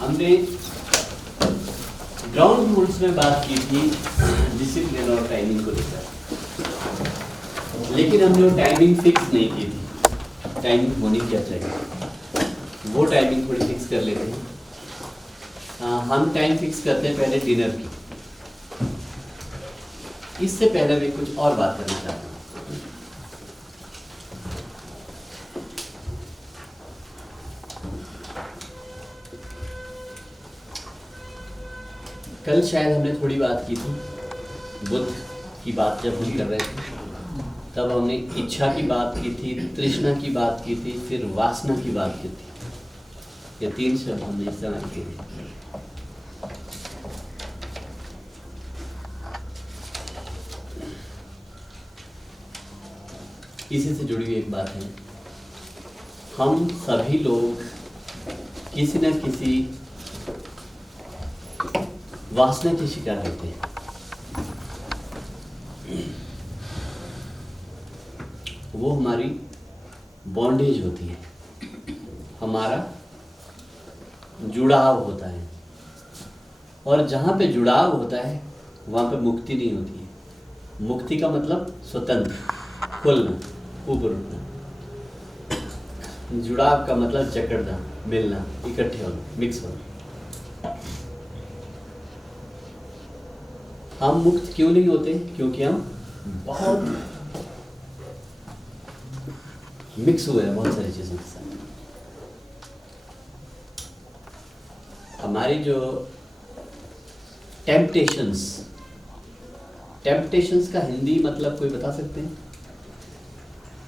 हमने ground rules में बात की थी डिसिप्लिन और टाइमिंग को लेकर, लेकिन हमने वो टाइमिंग फिक्स नहीं की थी। टाइमिंग होनी क्या चाहिए, वो टाइमिंग थोड़ी फिक्स कर लेते हैं। हम टाइम फिक्स करते हैं पहले डिनर की। इससे पहले मैं कुछ और बात करना चाहता हूँ। कल शायद हमने थोड़ी बात की थी, बुद्ध की बात जब हम कर रहे थे तब हमने इच्छा की बात की थी, तृष्णा की बात की थी, फिर वासना की बात की थी। ये 3 शब्द हमने इस्तेमाल किए थे। इसी से जुड़ी हुई एक बात है, हम सभी लोग किसी न किसी वासना के शिकार होते हैं। वो हमारी बॉन्डेज होती है, हमारा जुड़ाव होता है, और जहाँ पे जुड़ाव होता है वहाँ पे मुक्ति नहीं होती है। मुक्ति का मतलब स्वतंत्र, खुलना, ऊपर उठना। जुड़ाव का मतलब जकड़ना, मिलना, इकट्ठे होना, मिक्स होना। हम मुक्त क्यों नहीं होते? क्योंकि हम बहुत मिक्स हुए हैं बहुत सारी चीज़ों के साथ। हमारी जो टेम्पटेशंस का हिंदी मतलब कोई बता सकते हैं?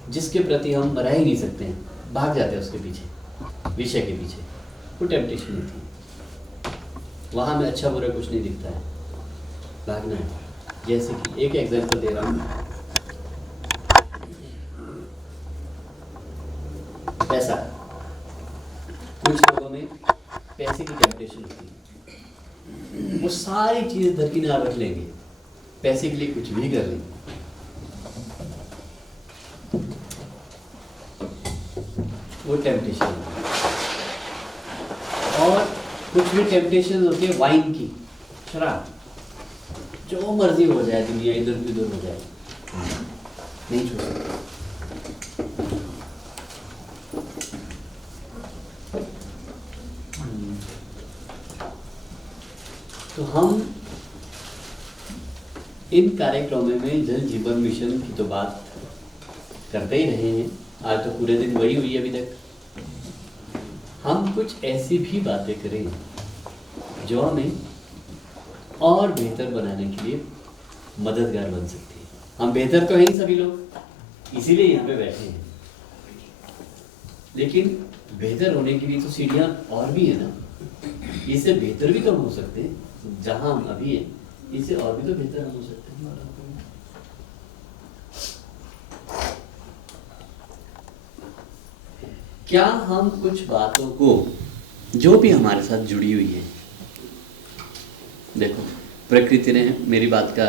जिसके प्रति हम रह ही नहीं सकते हैं, भाग जाते हैं उसके पीछे, विषय के पीछे, वो टेम्पटेशन होती है। वहाँ में अच्छा बुरा कुछ नहीं दिखता है, भागना है। जैसे कि एक एग्जांपल दे रहा हूँ, पैसा। कुछ लोगों में पैसे की टेम्पटेशन होती है, वो सारी चीज़ें दरकिनार रख लेंगे, पैसे के लिए कुछ भी कर लेंगे। वो टेम्पटेशन है। और कुछ भी टेम्पटेशन होती है वाइन की, शराब, जो मर्जी हो जाए, दुनिया इधर उधर हो जाए, नहीं छोड़ सकते। तो हम इन कार्यक्रमों में जल जीवन मिशन की तो बात करते ही रहे हैं। आज तो पूरे दिन वही हुई अभी तक। हम कुछ ऐसी भी बातें करें जो हमें और बेहतर बनाने के लिए मददगार बन सकती है। हम बेहतर तो हैं ही सभी लोग, इसीलिए यहाँ पे बैठे हैं। लेकिन बेहतर होने के लिए तो सीढ़ियाँ और भी है ना, इससे बेहतर भी तो हो सकते हैं। जहाँ हम अभी हैं इससे और भी तो बेहतर हम हो सकते हैं। क्या हम कुछ बातों को जो भी हमारे साथ जुड़ी हुई है, देखो प्रकृति ने मेरी बात का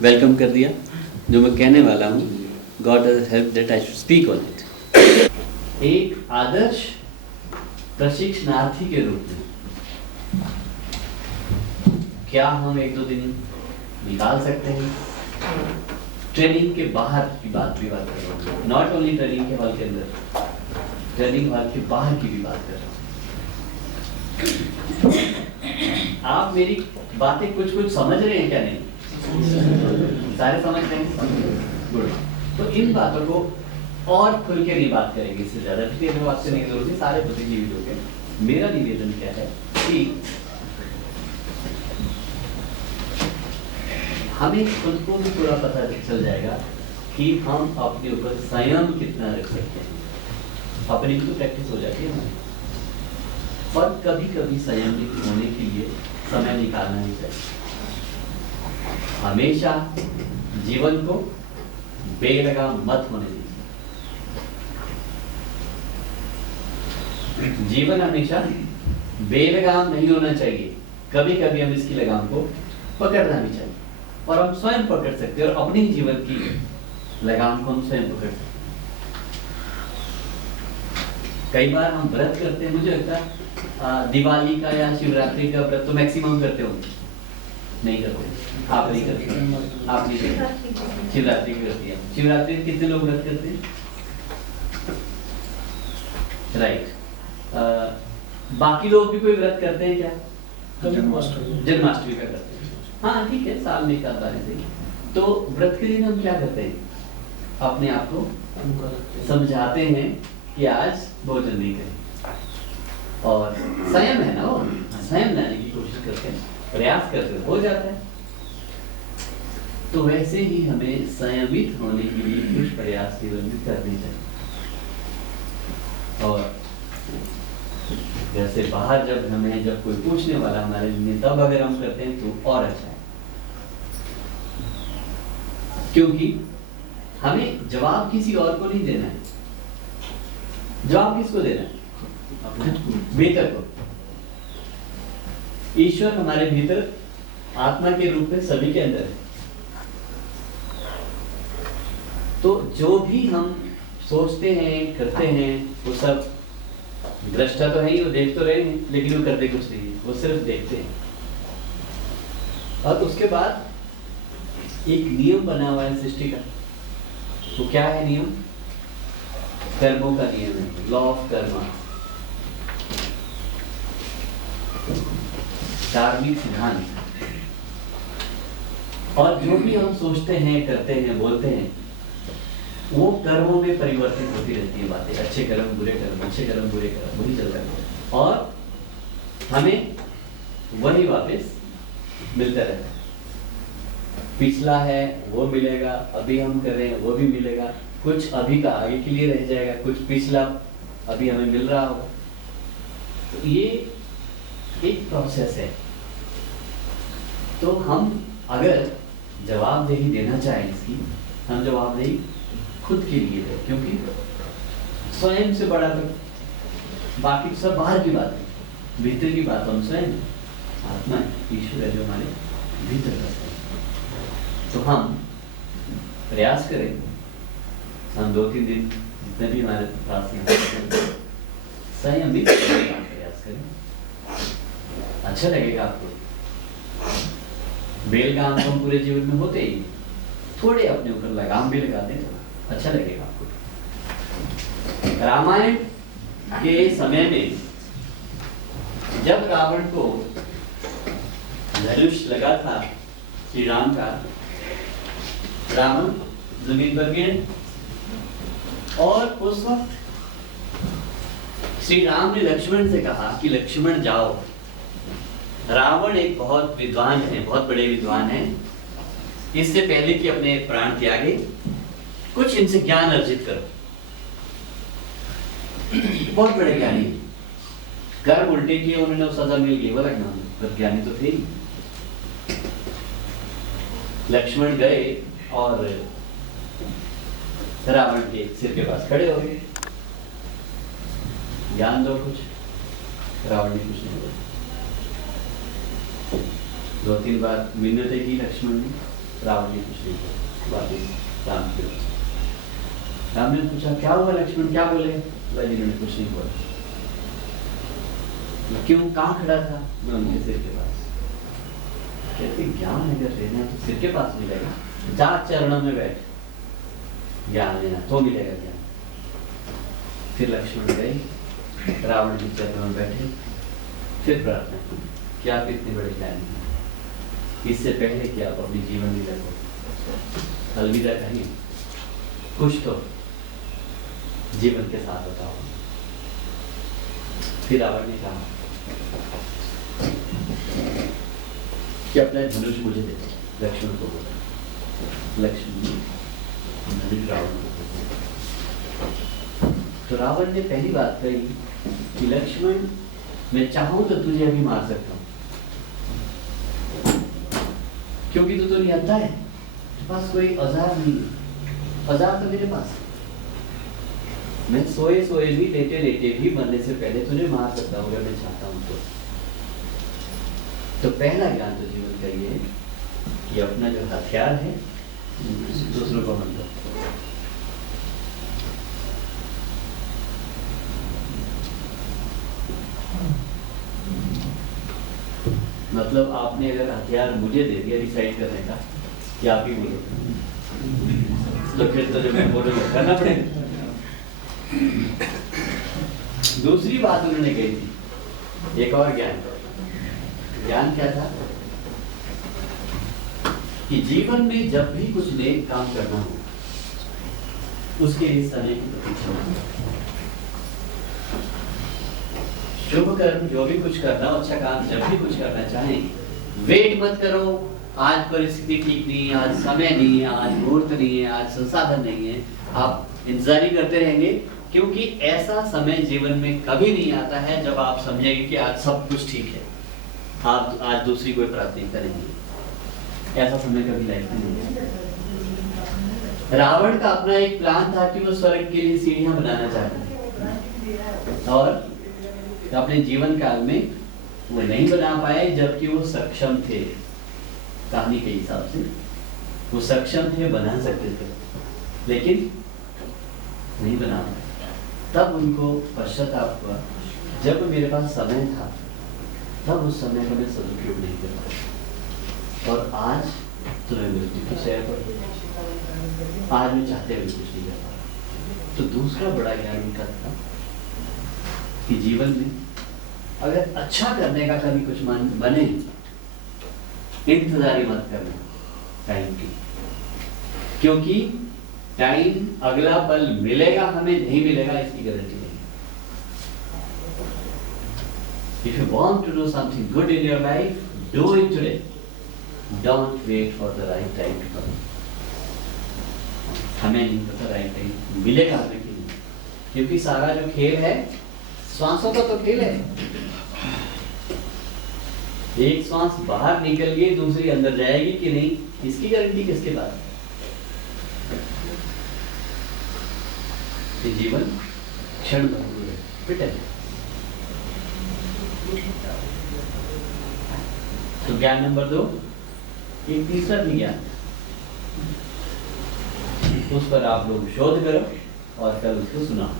वेलकम कर दिया, जो मैं कहने वाला हूँ, God has helped that I should speak on it. एक आदर्श प्रशिक्षणार्थी के रूप में क्या हम 1-2 दिन निकाल सकते हैं? ट्रेनिंग के बाहर की बात भी बात कर रहा हूँ, नॉट ओनली ट्रेनिंग के हॉल के अंदर, ट्रेनिंग हॉल के बाहर की भी बात कर रहा हूँ। आप मेरी बातें कुछ समझ रहे हैं क्या? नहीं सारे समझ रहे हैं? गुड। तो इन बातों को और खुल के नहीं बात करेंगे, इससे ज़्यादा डिटेल में बात करने की जरूरत है। सारे बुद्धिजीवी लोग हैं। मेरा निवेदन क्या है कि हमें खुद को भी पूरा पता चल जाएगा कि हम अपने ऊपर संयम कितना रख सकते हैं। अपनी भी तो प्रैक्टिस हो जाती है हमारी, और कभी कभी संयम होने के लिए समय निकालना ही चाहिए। हमेशा जीवन को बेलगाम मत होने दीजिए। जीवन हमेशा बेलगाम नहीं होना चाहिए। कभी कभी हम इसकी लगाम को पकड़ना भी चाहिए, और हम स्वयं पकड़ सकते हैं, और अपने जीवन की लगाम को हम स्वयं पकड़ सकते हैं। कई बार हम व्रत करते हैं, मुझे लगता है दिवाली का या शिवरात्रि का व्रत तो मैक्सिमम करते होंगे? नहीं करते? आप नहीं करते? आप नहीं करते? शिवरात्रि की करती है। शिवरात्रि में कितने लोग व्रत करते हैं? राइट। बाकी लोग भी कोई व्रत करते हैं क्या? जन्माष्टमी का करते हैं। हाँ ठीक है, साल में एक आध बार ऐसे। तो व्रत के दिन हम क्या करते हैं? अपने आप को समझाते हैं कि आज भोजन नहीं करें, और संयम है ना, वो संयम लाने की कोशिश करते हैं, प्रयास करते हैं, हो जाता है। तो वैसे ही हमें संयमित होने के लिए कुछ प्रयास जीवन में करने चाहिए। और जैसे बाहर जब कोई पूछने वाला हमारे लिए, तब अगर हम करते हैं तो और अच्छा है, क्योंकि हमें जवाब किसी और को नहीं देना है। जवाब किसको देना है? भीतर को। ईश्वर हमारे भीतर आत्मा के रूप में सभी के अंदर है। तो जो भी हम सोचते हैं, करते हैं, वो सब दृष्टा तो है ही, वो देख तो रहे हैं, लेकिन वो करते कुछ नहीं है, वो सिर्फ देखते हैं। और उसके बाद एक नियम बना हुआ है सृष्टि का। तो क्या है नियम? कर्मों का नियम है, लॉ ऑफ कर्मा, धार्मिक सिद्धांत। और जो भी हम सोचते हैं, करते हैं, बोलते हैं, वो कर्मों में परिवर्तित होती रहती है बातें। अच्छे कर्म, बुरे कर्म, अच्छे कर्म, बुरे कर्म, वही चल रहा है, और हमें वही वापस मिलता रहता है। पिछला है वो मिलेगा, अभी हम कर रहे हैं वो भी मिलेगा, कुछ अभी का आगे के लिए रह जाएगा, कुछ पिछला अभी हमें मिल रहा हो। तो ये एक प्रोसेस है। तो हम अगर जवाबदेही देना चाहें इसकी, हम जवाबदेही खुद के लिए है, क्योंकि स्वयं से बड़ा तो बाकी सब बाहर की बात है, भीतर की बात हम स्वयं, आत्मा ईश्वर है जो हमारे भीतर का। तो हम प्रयास करें, हम 2-3 दिन जितने भी हमारे पास संयमित प्रयास करें। अच्छा लगेगा आपको। बेल का आम तो हम पूरे जीवन में होते ही, थोड़े अपने ऊपर लगाम भी लगा दें तो अच्छा लगेगा आपको। रामायण के समय में जब रावण को धनुष लगा था श्री राम का, रावण जमीन पर गिरे, और उस वक्त श्री राम ने लक्ष्मण से कहा कि लक्ष्मण जाओ, रावण एक बहुत विद्वान है, बहुत बड़े विद्वान है, इससे पहले कि अपने प्राण त्यागे कुछ इनसे ज्ञान अर्जित करो। बहुत बड़े ज्ञानी, कर्म उल्टे किए उन्होंने, सजा मिल गई, वो लगना, पर ज्ञानी तो थे ही। लक्ष्मण गए और रावण के सिर के पास खड़े हो गए, ज्ञान दो कुछ। रावण ने कुछ नहीं बोला। 2-3 बार मिन्नतें की लक्ष्मण ने, रावण ने कुछ नहीं बोला। वापिस राम के पास। राम ने पूछा क्या हुआ लक्ष्मण, क्या बोले? जिन्होंने कुछ नहीं बोला। क्यों, कहाँ खड़ा था? मैं उनके सिर के पास। कहते ज्ञान अगर लेना तो सिर के पास मिलेगा, जा चरणों में बैठ, ज्ञान लेना तो मिलेगा ज्ञान। फिर लक्ष्मण गए, रावण के चरणों में बैठे, फिर प्रार्थना की कि आप इतने बड़े ज्ञानी हैं, इससे पहले कि आप अपनी जीवन लीला को अलविदा कहें, कुछ तो जीवन के साथ बताओ। फिर रावण ने कहा कि अपना धनुष मुझे दे। लक्ष्मण को बोला, लक्ष्मण धनुष रावण को। तो रावण ने पहली बात कही कि लक्ष्मण, मैं चाहूं तो तुझे अभी मार सकता हूं, क्योंकि तू तो निहत्था है, तेरे पास कोई औजार नहीं है। औजार तो मेरे पास है, मैं सोए सोए भी, लेटे लेटे भी मरने से पहले तुझे मार सकता हूँ अगर मैं चाहता हूँ तो पहला ज्ञान तो जीवन का ये है कि अपना जो हथियार है दूसरों को मत दो। मतलब आपने अगर हथियार मुझे दे दिया डिसाइड करने का कि आप ही बोलो, तो फिर तो जो मैं बोलूँगा करना पड़ेगा। दूसरी बात उन्होंने कही थी, एक और ज्ञान क्या था कि जीवन में जब भी कुछ नेक काम करना हो उसके लिए समय की प्रतीक्षा मत करो। शुभ कर्म जो भी कुछ करना हो, अच्छा काम जब भी कुछ करना चाहें, वेट मत करो, आज परिस्थिति ठीक नहीं है, आज समय नहीं है, आज मुहूर्त नहीं है, आज संसाधन नहीं है, आप इंतजार ही करते रहेंगे, क्योंकि ऐसा समय जीवन में कभी नहीं आता है जब आप समझेंगे कि आज सब कुछ ठीक है, आप आज दूसरी कोई प्राप्ति करेंगे। ऐसा समय कभी लाइफ में नहीं है। रावण का अपना एक प्लान था कि वो स्वर्ग के लिए सीढ़ियां बनाना चाहते और अपने जीवन काल में वो नहीं बना पाए, जबकि वो सक्षम थे। कहानी के हिसाब से वो सक्षम थे, बना सकते थे, लेकिन नहीं बना पाए। तब उनको पश्चाताप हुआ, जब मेरे पास समय था तब उस समय का मैं सदुपयोग नहीं कर पाया, और आज तो मैं मृत्यु की शैया पर, आज मैं चाहते हुए कुछ नहीं कर पा। तो दूसरा बड़ा ज्ञान उनका था कि जीवन में अगर अच्छा करने का कभी कुछ मन बने, इंतजारी मत करना टाइम की, क्योंकि टाइम अगला पल मिलेगा हमें, नहीं मिलेगा इसकी गारंटी नहीं। If you want to do something good in your life, do it today. Don't wait for the right time to come. हमें नहीं पता राइट टाइम मिलेगा हमें कि नहीं, क्योंकि सारा जो खेल है श्वासों का तो खेल है। एक श्वास बाहर निकल गई, दूसरी अंदर जाएगी कि नहीं, इसकी गारंटी किसके पास? ये जीवन क्षण भंगुर है, फिट है। तो ज्ञान नंबर 2, एक तीसरा भी ज्ञान, उस पर आप लोग शोध करो और कल उसको सुनाओ,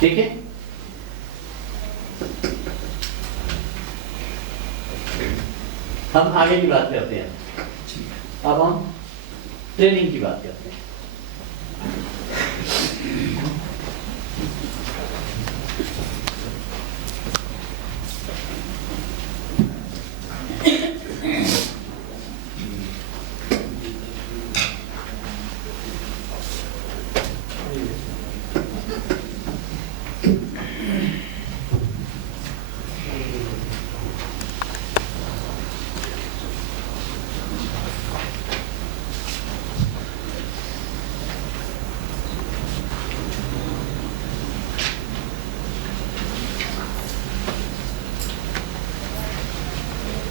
ठीक है? हम आगे की बात करते हैं। अब हम ट्रेनिंग की बात करते हैं।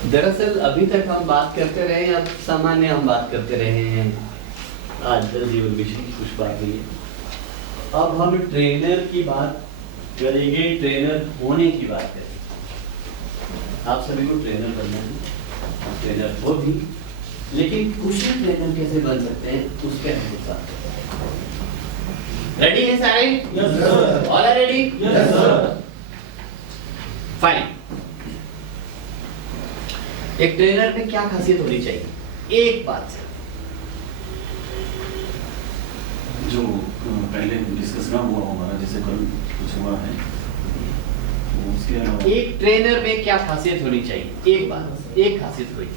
दरअसल अभी तक हम बात करते रहे, अब सामान्य हम बात करते रहे हैं, आज जल जीवन मिशन की कुछ बात हुई है। अब हम ट्रेनर की बात करेंगे, ट्रेनर होने की बात करेंगे। आप सभी को ट्रेनर बनना है, ट्रेनर हो भी, लेकिन कुशल ट्रेनर कैसे बन सकते हैं उस पर हम कुछ बात करते हैं। रेडी है सारे? Yes sir. All are ready? Yes sir. Fine. एक ट्रेनर में क्या खासियत होनी चाहिए? एक बात से जो पहले डिस्कस ना हुआ हमारा, जैसे कल कुछ हुआ है, उसके अलावा एक ट्रेनर में क्या खासियत होनी चाहिए? एक बात, एक खासियत कोई।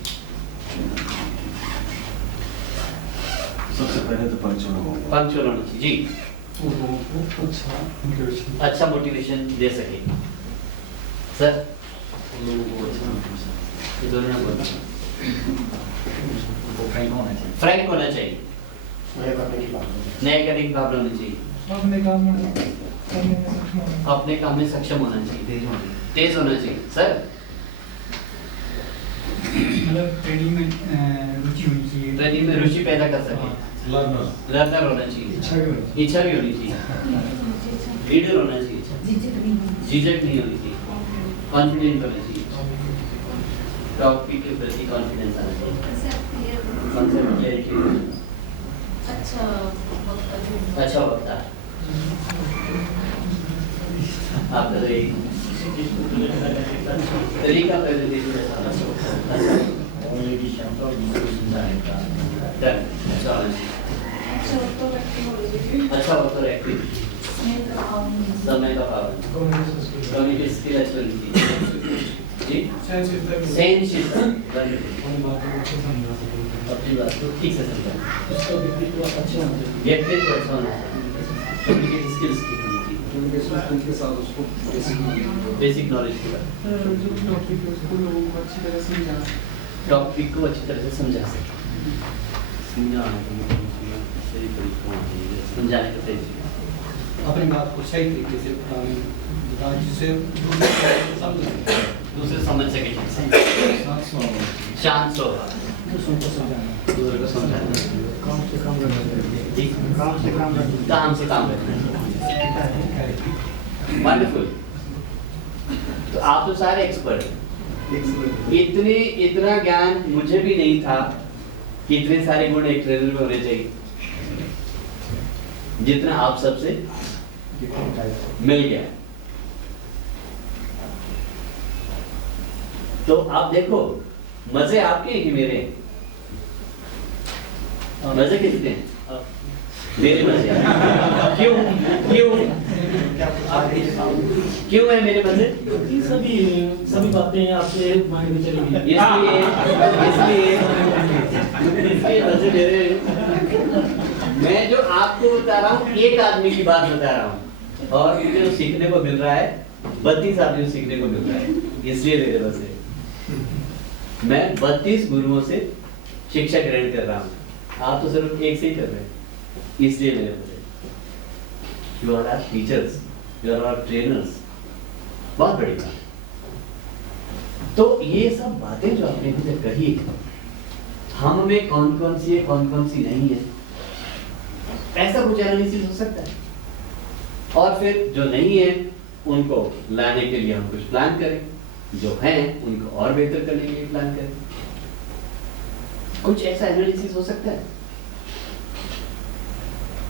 सबसे पहले तो पंक्चुअल होगा। पंक्चुअल होना चाहिए जी, अच्छा मोटिवेशन दे सके सर। ये दोनों ना बोलना, फ्रैंक होना चाहिए, नए करने की भावना होनी चाहिए, अपने काम में सक्षम होना चाहिए, तेज होना चाहिए। सर मतलब ट्रेनिंग में रुचि होनी चाहिए, ट्रेनिंग में रुचि पैदा कर सके, लर्नर होना चाहिए, इच्छा भी होनी चाहिए, लीडर होना चाहिए, झिझक नहीं होनी चाहिए, कॉन्फिडेंट होना चाहिए, टॉपिक के प्रति कॉन्फिडेंस आना चाहिए, कॉन्सेप्ट क्लैरिटी, अच्छा वक्ता। आप तो तरीका प्रेजेंटेशन अच्छा होता है समय का पाबंद कम्युनिकेशन स्किल अच्छी होनी चाहिए सेंसिटिव अपनी बात को ठीक से समझा व्यक्तित्व अच्छा होना कम्युनिकेशन स्किल्स ठीक होनी चाहिए के साथ उसको बेसिक नॉलेज की बात टॉपिक को अच्छी तरह से समझा सके समझाने का सही अपनी बात को सही तरीके से जिससे दूसरे समझ सके शांत स्वभाव दूसरे को समझाना काम से काम रखना वंडरफुल। तो आप तो सारे एक्सपर्ट हैं। इतना ज्ञान मुझे भी नहीं था कि इतने सारे गुण एक ट्रेनर में होने चाहिए जितना आप सबसे मिल गया। तो आप देखो मजे आपके हैं कि मेरे? मजे किसके हैं? मेरे मजे। क्यों क्यों क्यों है मेरे मजे? सभी बातें आपके माइंड में चलेंगी। इसलिए मजे मेरे। मैं जो आपको बता रहा हूँ एक आदमी की बात बता रहा हूँ और मुझे जो सीखने को मिल रहा है 32 आदमी सीखने को मिल रहा है, इसलिए मेरे मजे। मैं 32 गुरुओं से शिक्षा ग्रहण कर रहा हूँ, आप तो सिर्फ एक से ही कर रहे हैं, इसलिए मेरे मजे। You are our teachers, you are our trainers. बहुत बड़ी बात। तो ये सब बातें जो आपने मुझे कही हम में कौन कौन सी है कौन कौन सी नहीं है, ऐसा कुछ एनालिसिस हो सकता है और फिर जो नहीं है उनको लाने के लिए हम कुछ प्लान करें, जो हैं उनको और बेहतर करने के लिए प्लान करें। कुछ ऐसा एनालिसिस हो सकता है।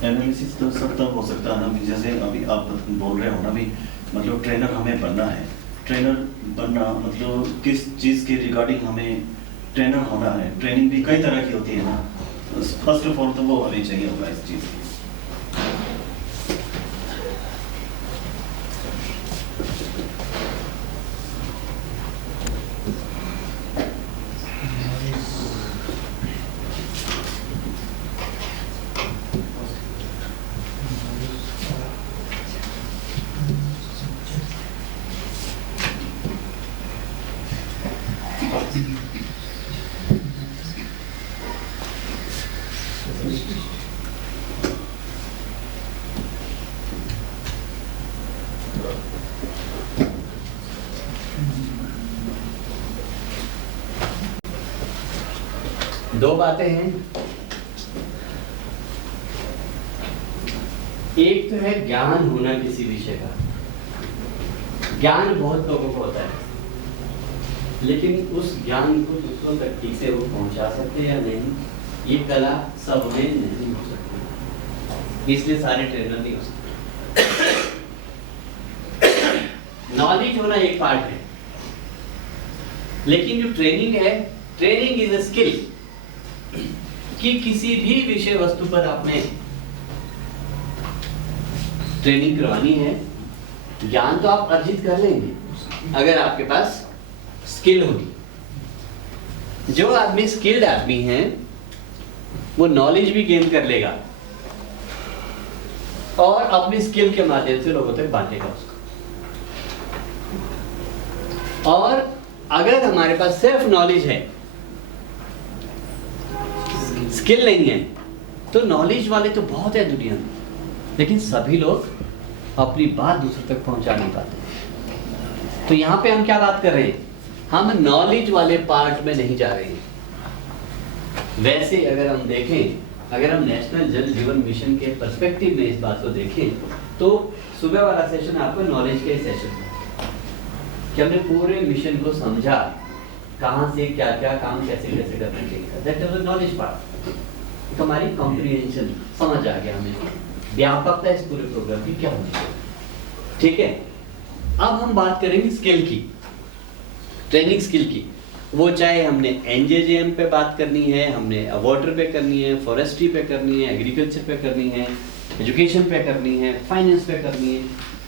एनालिसिस तो सब तब हो सकता है ना भी, जैसे अभी आप बोल रहे हो ना भी, मतलब ट्रेनर हमें बनना है। ट्रेनर बनना मतलब किस चीज़ के रिगार्डिंग हमें ट्रेनर होना है। ट्रेनिंग भी कई तरह की होती है ना, फर्स्ट ऑफ ऑल तो वो होनी चाहिए होगा इस चीज़ की। दो बातें हैं, एक तो है ज्ञान होना किसी विषय का। ज्ञान बहुत लोगों को होता है, लेकिन उस ज्ञान को दूसरों तक ठीक से वो पहुंचा सकते या नहीं, ये कला सब में नहीं हो सकती, इसलिए सारे ट्रेनर नहीं हो सकते। नॉलेज होना एक पार्ट है, लेकिन जो ट्रेनिंग है, ट्रेनिंग इज अ स्किल कि किसी भी विषय वस्तु पर आपने ट्रेनिंग करवानी है। ज्ञान तो आप अर्जित कर लेंगे अगर आपके पास स्किल होगी। जो आदमी स्किल्ड आदमी है वो नॉलेज भी गेन कर लेगा और अपनी स्किल के माध्यम से लोगों तक बांटेगा उसको। और अगर हमारे पास सिर्फ नॉलेज है, स्किल नहीं है, तो नॉलेज वाले तो बहुत है दुनिया में, लेकिन सभी लोग अपनी बात दूसरों तक पहुंचा नहीं पाते। तो यहाँ पे हम क्या बात कर रहे हैं? हम नॉलेज वाले पार्ट में नहीं जा रहे हैं। वैसे अगर हम देखें, अगर हम नेशनल जल जीवन मिशन के पर्सपेक्टिव में इस बात को देखें, तो सुबह वाला सेशन आपका नॉलेज का सेशन है कि हमने पूरे मिशन को समझा, कहाँ से क्या क्या काम कैसे कैसे करना चाहिए। That is the knowledge part. तो हमारी कॉम्प्रिहेंशन समझ आ गया, हमें व्यापकता इस पूरे प्रोग्राम की क्या होनी चाहिए। ठीक है, अब हम बात करेंगे स्किल की, ट्रेनिंग स्किल की। वो चाहे हमने एनजेजेएम पे बात करनी है, हमने वाटर पे करनी है, फॉरेस्ट्री पे करनी है, एग्रीकल्चर पे करनी है, एजुकेशन पे करनी है, फाइनेंस पे करनी है,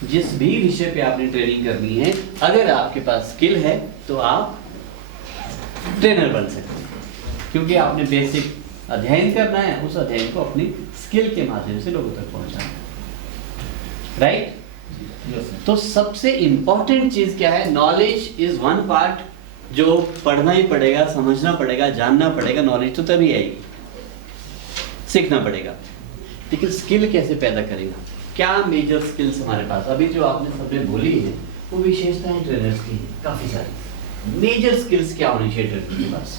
जिस भी विषय पे आपने ट्रेनिंग करनी है, अगर आपके पास स्किल है तो आप ट्रेनर बन सकते हैं, क्योंकि आपने बेसिक अध्ययन करना है, उस अध्ययन को अपनी स्किल के माध्यम से लोगों तक पहुंचाना है, राइट? तो सबसे इंपॉर्टेंट चीज क्या है? नॉलेज इज वन पार्ट, जो पढ़ना ही पड़ेगा, समझना पड़ेगा, जानना पड़ेगा। नॉलेज तो तभी आएगी, सीखना पड़ेगा, लेकिन स्किल कैसे पैदा करेगा? क्या मेजर स्किल्स हमारे पास? अभी जो आपने सबने बोली है वो विशेषताएं ट्रेनर्स की हैं, काफी सारी। मेजर स्किल्स क्या होनी चाहिए ट्रेनर के पास?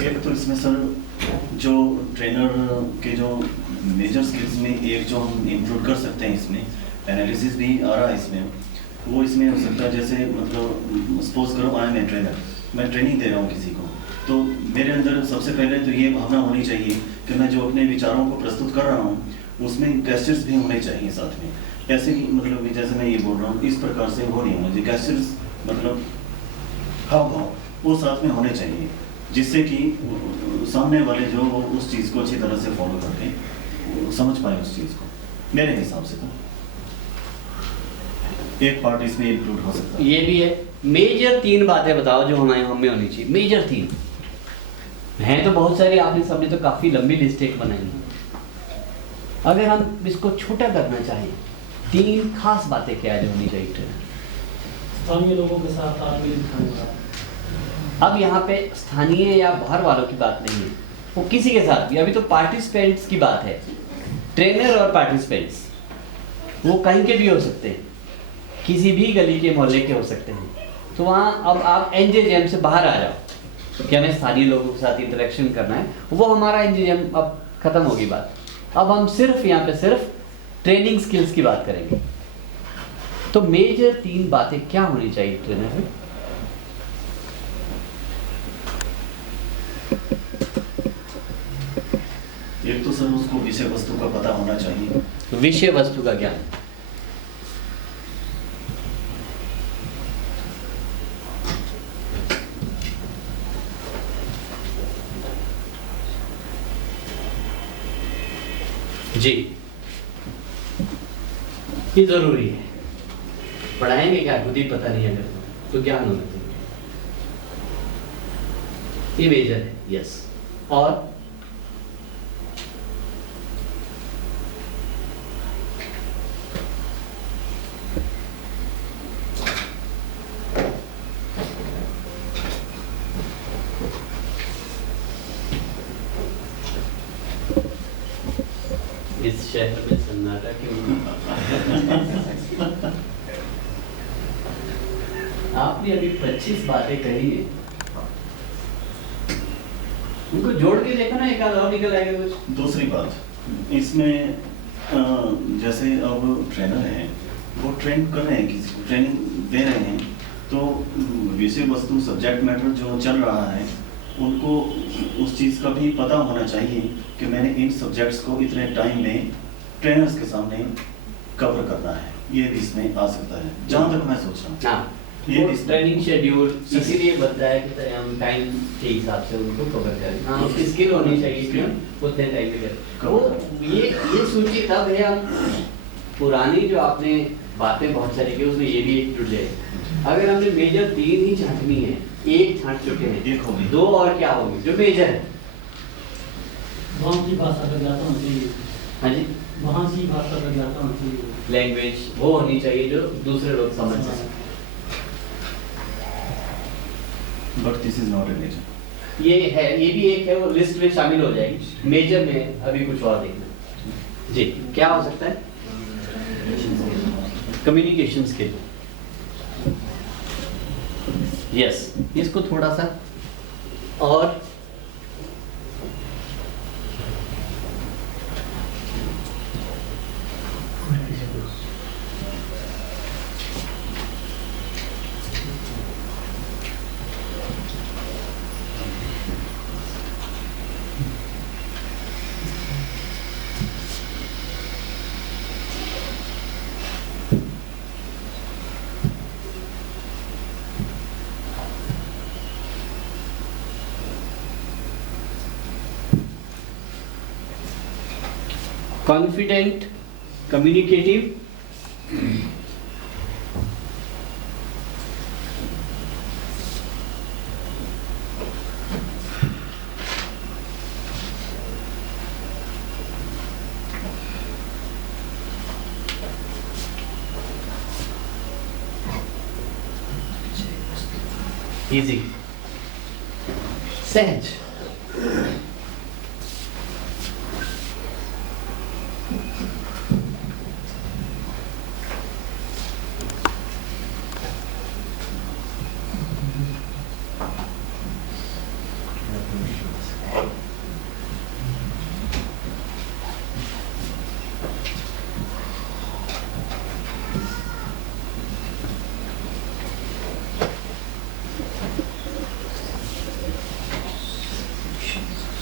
एक तो इसमें सर जो ट्रेनर के जो मेजर स्किल्स में एक जो हम इंक्लूड कर सकते हैं, इसमें एनालिसिस भी आ रहा है इसमें, वो इसमें हो सकता है। जैसे मतलब सपोज करो आई एम ए ट्रेनर, मैं ट्रेनिंग दे रहा हूँ किसी को, तो मेरे अंदर सबसे पहले तो ये भावना होनी चाहिए कि मैं जो अपने विचारों को प्रस्तुत कर रहा हूँ उसमें गेस्चर्स भी होने चाहिए साथ में। ऐसे ही मतलब जैसे मैं ये बोल रहा हूँ इस प्रकार से हो नहीं होना चाहिए, गेस्चर्स मतलब हाव भाव वो साथ में होने चाहिए, जिससे कि सामने वाले जो उस चीज़ को अच्छी तरह से फॉलो करके समझ पाए उस चीज़ को। मेरे हिसाब से तो एक पार्ट इसमें इंक्लूड हो सकता है। ये भी है। मेजर 3 बातें बताओ जो हमें होनी चाहिए। मेजर 3 हैं तो बहुत सारी, आपने सबने तो काफी लंबी लिस्ट एक बनाई है। अगर हम इसको छोटा करना चाहें, 3 खास बातें क्या है जो होनी चाहिए ट्रेनर? स्थानीय लोगों के साथ तालमेल दिखाने वाला। अब यहाँ पे स्थानीय या बाहर वालों की बात नहीं है, वो किसी के साथ भी। अभी तो पार्टिसिपेंट्स की बात है, ट्रेनर और पार्टिसिपेंट्स वो कहीं के भी हो सकते हैं, किसी भी गली के मोहल्ले के हो सकते हैं। तो वहाँ अब आप एनजेजेएम से बाहर आ जाओ कि हमें स्थानीय लोगों के साथ इंटरेक्शन करना है, वो हमारा एनजेजेएम अब खत्म होगी बात। अब हम सिर्फ यहाँ पे सिर्फ ट्रेनिंग स्किल्स की बात करेंगे। तो मेजर 3 बातें क्या होनी चाहिए ट्रेनर में? एक तो सर उसको विषय वस्तु का पता होना चाहिए। विषय वस्तु का ज्ञान। जी, ये जरूरी है। पढ़ाएंगे क्या, खुद ही पता नहीं अगर तो ज्ञान होना चाहिए, ये मेजर है। यस। और इस शहर में सन्नाटा क्यों? आपने अभी 25 बातें कही है, उनको जोड़ के देखो ना, एक आध और निकल आएगा कुछ। दूसरी बात इसमें जैसे अब ट्रेनर हैं, वो ट्रेन कर रहे हैं, किसी को ट्रेनिंग दे रहे हैं, तो विषय वस्तु सब्जेक्ट मैटर जो चल रहा है उनको उस चीज़ का भी पता होना चाहिए कि मैंने इन सब्जेक्ट्स को इतने टाइम में ट्रेनर्स के सामने कवर करना है। ये भी इसमें आ सकता है, जहाँ तक मैं सोच रहा हूँ। हाँ, ये वो ट्रेनिंग शेड्यूल इसीलिए बनता है कि हम टाइम के हिसाब से उनको कवर करें। हाँ, उसकी स्किल होनी चाहिए कि हम उतने टाइम में करें। वो ये सूची तब है, हम पुरानी जो आपने बातें बहुत सारी की उसमें ये भी एक जुड़ जाए। अगर हमने मेजर 3 ही छांटनी है, 1 छांट चुके हैं, एक होगी, 2 और क्या होगी जो मेजर है? वहाँ की भाषा का ज्ञाता होना चाहिए। हाँ जी, वहाँ की भाषा का ज्ञाता होना चाहिए। लैंग्वेज वो होनी चाहिए जो दूसरे लोग समझ सकें। But this is not a major. ये है, ये भी एक है, वो लिस्ट में शामिल हो जाएगी। मेजर में अभी कुछ और देखना। जी, क्या हो सकता है? Communication skill. यस, इसको थोड़ा सा और कॉन्फिडेंट, कम्युनिकेटिव, इजी, सहज,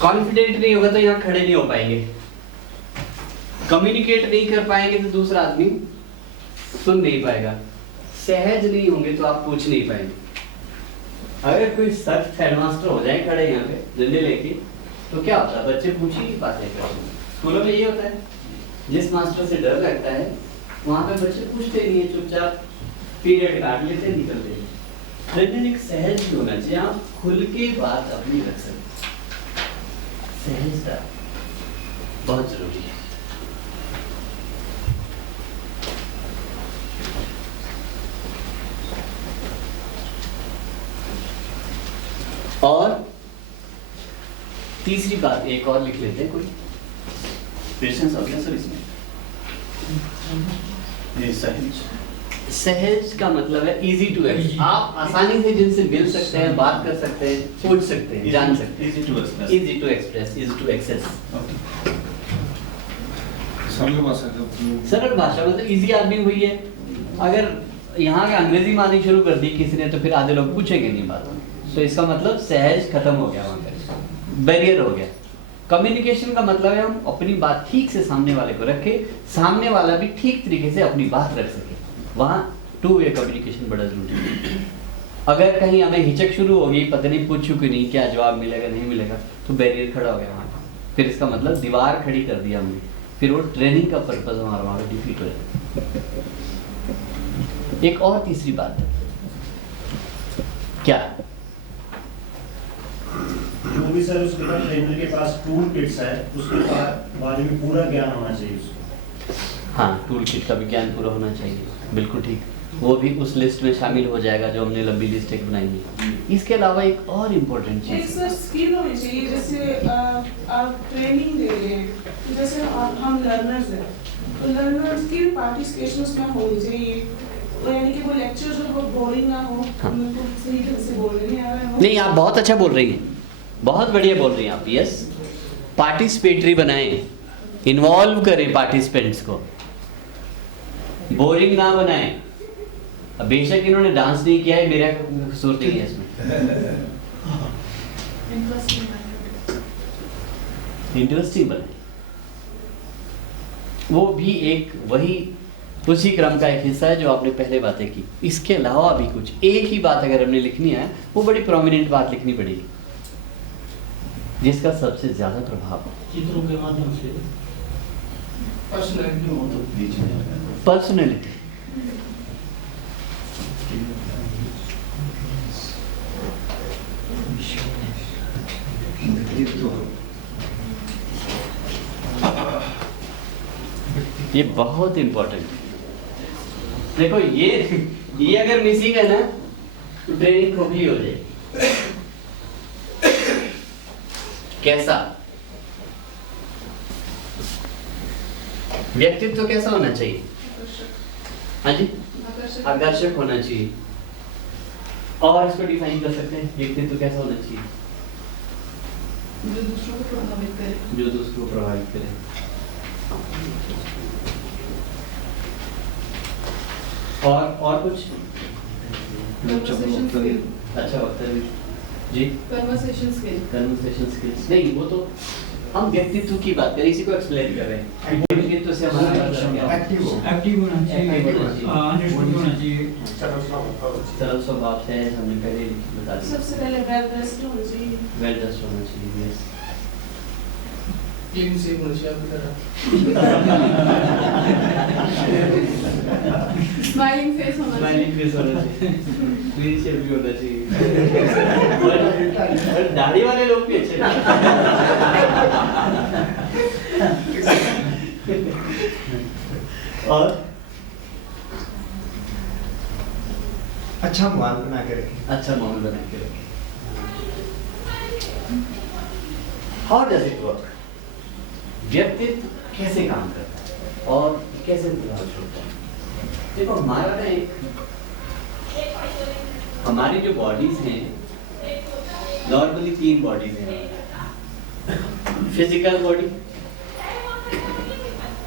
कॉन्फिडेंट नहीं होगा तो यहाँ खड़े नहीं हो पाएंगे, कम्युनिकेट नहीं कर पाएंगे तो दूसरा आदमी सुन नहीं पाएगा, सहज नहीं होंगे तो आप पूछ नहीं पाएंगे। अगर कोई सख्त हेडमास्टर हो जाए खड़े यहाँ पे डंडे लेके तो क्या होता है, बच्चे पूछ ही बातें करते हैं। स्कूलों में ये होता है, जिस मास्टर से डर लगता है वहाँ पे बच्चे पूछते नहीं है, चुपचाप पीरियड काट लेते निकलते हैं। लेकिन एक सहज भी होना चाहिए, आप खुल के बात अपनी रख सकते, सहजता बहुत जरूरी है। और तीसरी बात एक और लिख लेते हैं, कोई पेशेंस आ गया सर इसमें, ये सहज। सहज का मतलब है इजी टू एक्सेस, आप आसानी से जिनसे मिल सकते हैं, बात कर सकते हैं, पूछ सकते हैं, जान सकते हैं। Easy to express, easy to express, easy to access. सरल भाषा मतलब इजी आदमी हुई है। अगर यहाँ के अंग्रेजी मानी शुरू कर दी किसी ने तो फिर आधे लोग पूछेंगे नहीं बात, तो इसका मतलब सहज खत्म हो गया, वहाँ पे बैरियर हो गया। कम्युनिकेशन का मतलब है हम अपनी बात ठीक से सामने वाले को रखें, सामने वाला भी ठीक तरीके से अपनी बात रख सके। वहाँ टू वे कम्युनिकेशन बड़ा जरूरी है। अगर कहीं हमें हिचक शुरू होगी, पता नहीं पूछूं कि नहीं, क्या जवाब मिलेगा नहीं मिलेगा, तो बैरियर खड़ा हो गया वहाँ, फिर इसका मतलब दीवार खड़ी कर दिया हमने, फिर वो ट्रेनिंग का पर्पज हमारा वहाँ पे डिफीट हो जाता। एक और तीसरी बात है, क्या जो भी सर उसके पास ट्रेनर के पास टूल किट्स है, उसके बारे में पूरा ज्ञान होना चाहिए उसको। हाँ, टूल किट का भी ज्ञान पूरा होना चाहिए, बिल्कुल ठीक। वो भी उस लिस्ट में शामिल हो जाएगा जो हमने लंबी लिस्ट एक बनाई है। इसके अलावा एक और इम्पोर्टेंट एक चीज, सर स्किल होनी चाहिए। जैसे आप ट्रेनिंग दे रहे हैं, तो जैसे हम लर्नर्स हैं, तो लर्नर्स की पार्टिसिपेशन उसमें होनी चाहिए। तो यानी कि वो लेक्चर जो बहुत बोरिंग ना हो, हाँ। उनको सही ढंग से बोलने नहीं आ रहा है। नहीं आप बहुत अच्छा बोल रही हैं, बहुत बढ़िया बोल रही हैं आप। यस, पार्टिसिपेटरी बनाएं, इन्वॉल्व करें पार्टिसिपेंट्स को, बोरिंग ना बनाएं। अब बेशक इन्होंने डांस नहीं किया है, मेरा कसूर नहीं है इसमें। इंटरेस्टिंग बनाएं, वो भी एक वही उसी क्रम का एक हिस्सा है जो आपने पहले बातें की। इसके अलावा भी कुछ एक ही बात अगर हमने लिखनी है, वो बड़ी प्रोमिनेंट बात लिखनी पड़ेगी जिसका सबसे ज्यादा प्रभाव चित्रों के माध्यम से पर्सनैलिटी हो तो बीच में आ गया। पर्सनैलिटी। ये बहुत इंपॉर्टेंट है। देखो ये अगर मिसिंग है ना तो ट्रेनिंग खोखली हो जाएगी। कैसा व्यक्तित्व कैसा होना चाहिए? हाँ जी, आकर्षक होना चाहिए। और इसको डिफाइन कर सकते हैं, व्यक्तित्व कैसा होना चाहिए? जो दूसरों को प्रभावित करे। जो दूसरों को प्रभावित करे। और कुछ Conversation skill. अच्छा वक्तव्य जी, Conversation skill. कन्वर्सेशन स्किल्स नहीं, वो तो हम व्यक्तित्व की बात करें, इसी को एक्सप्लेन कर रहे हैं। व्यक्तित्व से हमारा मतलब क्या है? एक्टिव हो। एक्टिव होना चाहिए, Active होना चाहिए। अंडरस्टूड होना चाहिए। सरल स्वभाव से हमने पहले बता दिया। सबसे पहले वेल ड्रेस्ड होना चाहिए। वेल ड्रेस्ड होना चाहिए। यस, क्लीन सेव होना चाहिए आपकी तरह। स्माइलिंग फेस होना चाहिए। स्माइलिंग फेस होना चाहिए, क्लीन शेव भी होना चाहिए, और दाढ़ी वाले लोग भी अच्छे लगते हैं। और अच्छा माहौल बना के रखें। अच्छा माहौल बना के रखें। How does it work? व्यक्तित्व कैसे काम करता है और कैसे प्रभाव छोड़ता है? देखो हमारा ना एक, हमारी जो बॉडीज हैं नॉर्मली 3 बॉडीज हैं। फिजिकल बॉडी,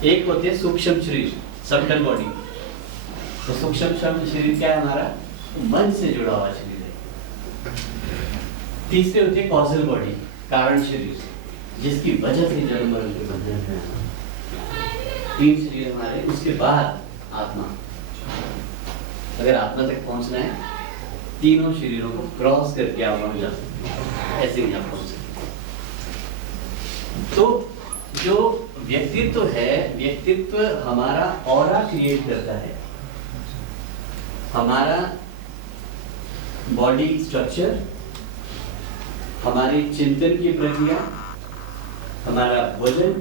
एक होती है सूक्ष्म शरीर, सबटल बॉडी। तो सूक्ष्म शरीर क्या है हमारा? मन से जुड़ा हुआ शरीर है। तीसरे होती है कॉजल बॉडी, कारण शरीर, जिसकी वजह से जन्म मरण के बंधन है। 3 शरीर हमारे, उसके बाद आत्मा। अगर आत्मा तक पहुंचना है तीनों शरीरों को क्रॉस करके आप वहां जा सकते हैं, ऐसे नहीं आप पहुंच सकते। तो जो व्यक्तित्व है, व्यक्तित्व हमारा ऑरा क्रिएट करता है, हमारा बॉडी स्ट्रक्चर, हमारी चिंतन की प्रक्रिया, हमारा वजन,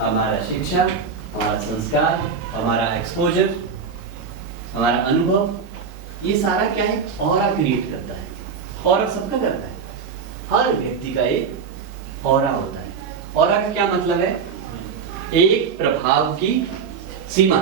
हमारा शिक्षा, हमारा संस्कार, हमारा एक्सपोजर, हमारा अनुभव, ये सारा क्या है? ऑरा क्रिएट करता है। ऑरा सबका करता है, हर व्यक्ति का एक ऑरा होता है। ऑरा का क्या मतलब है? एक प्रभाव की सीमा।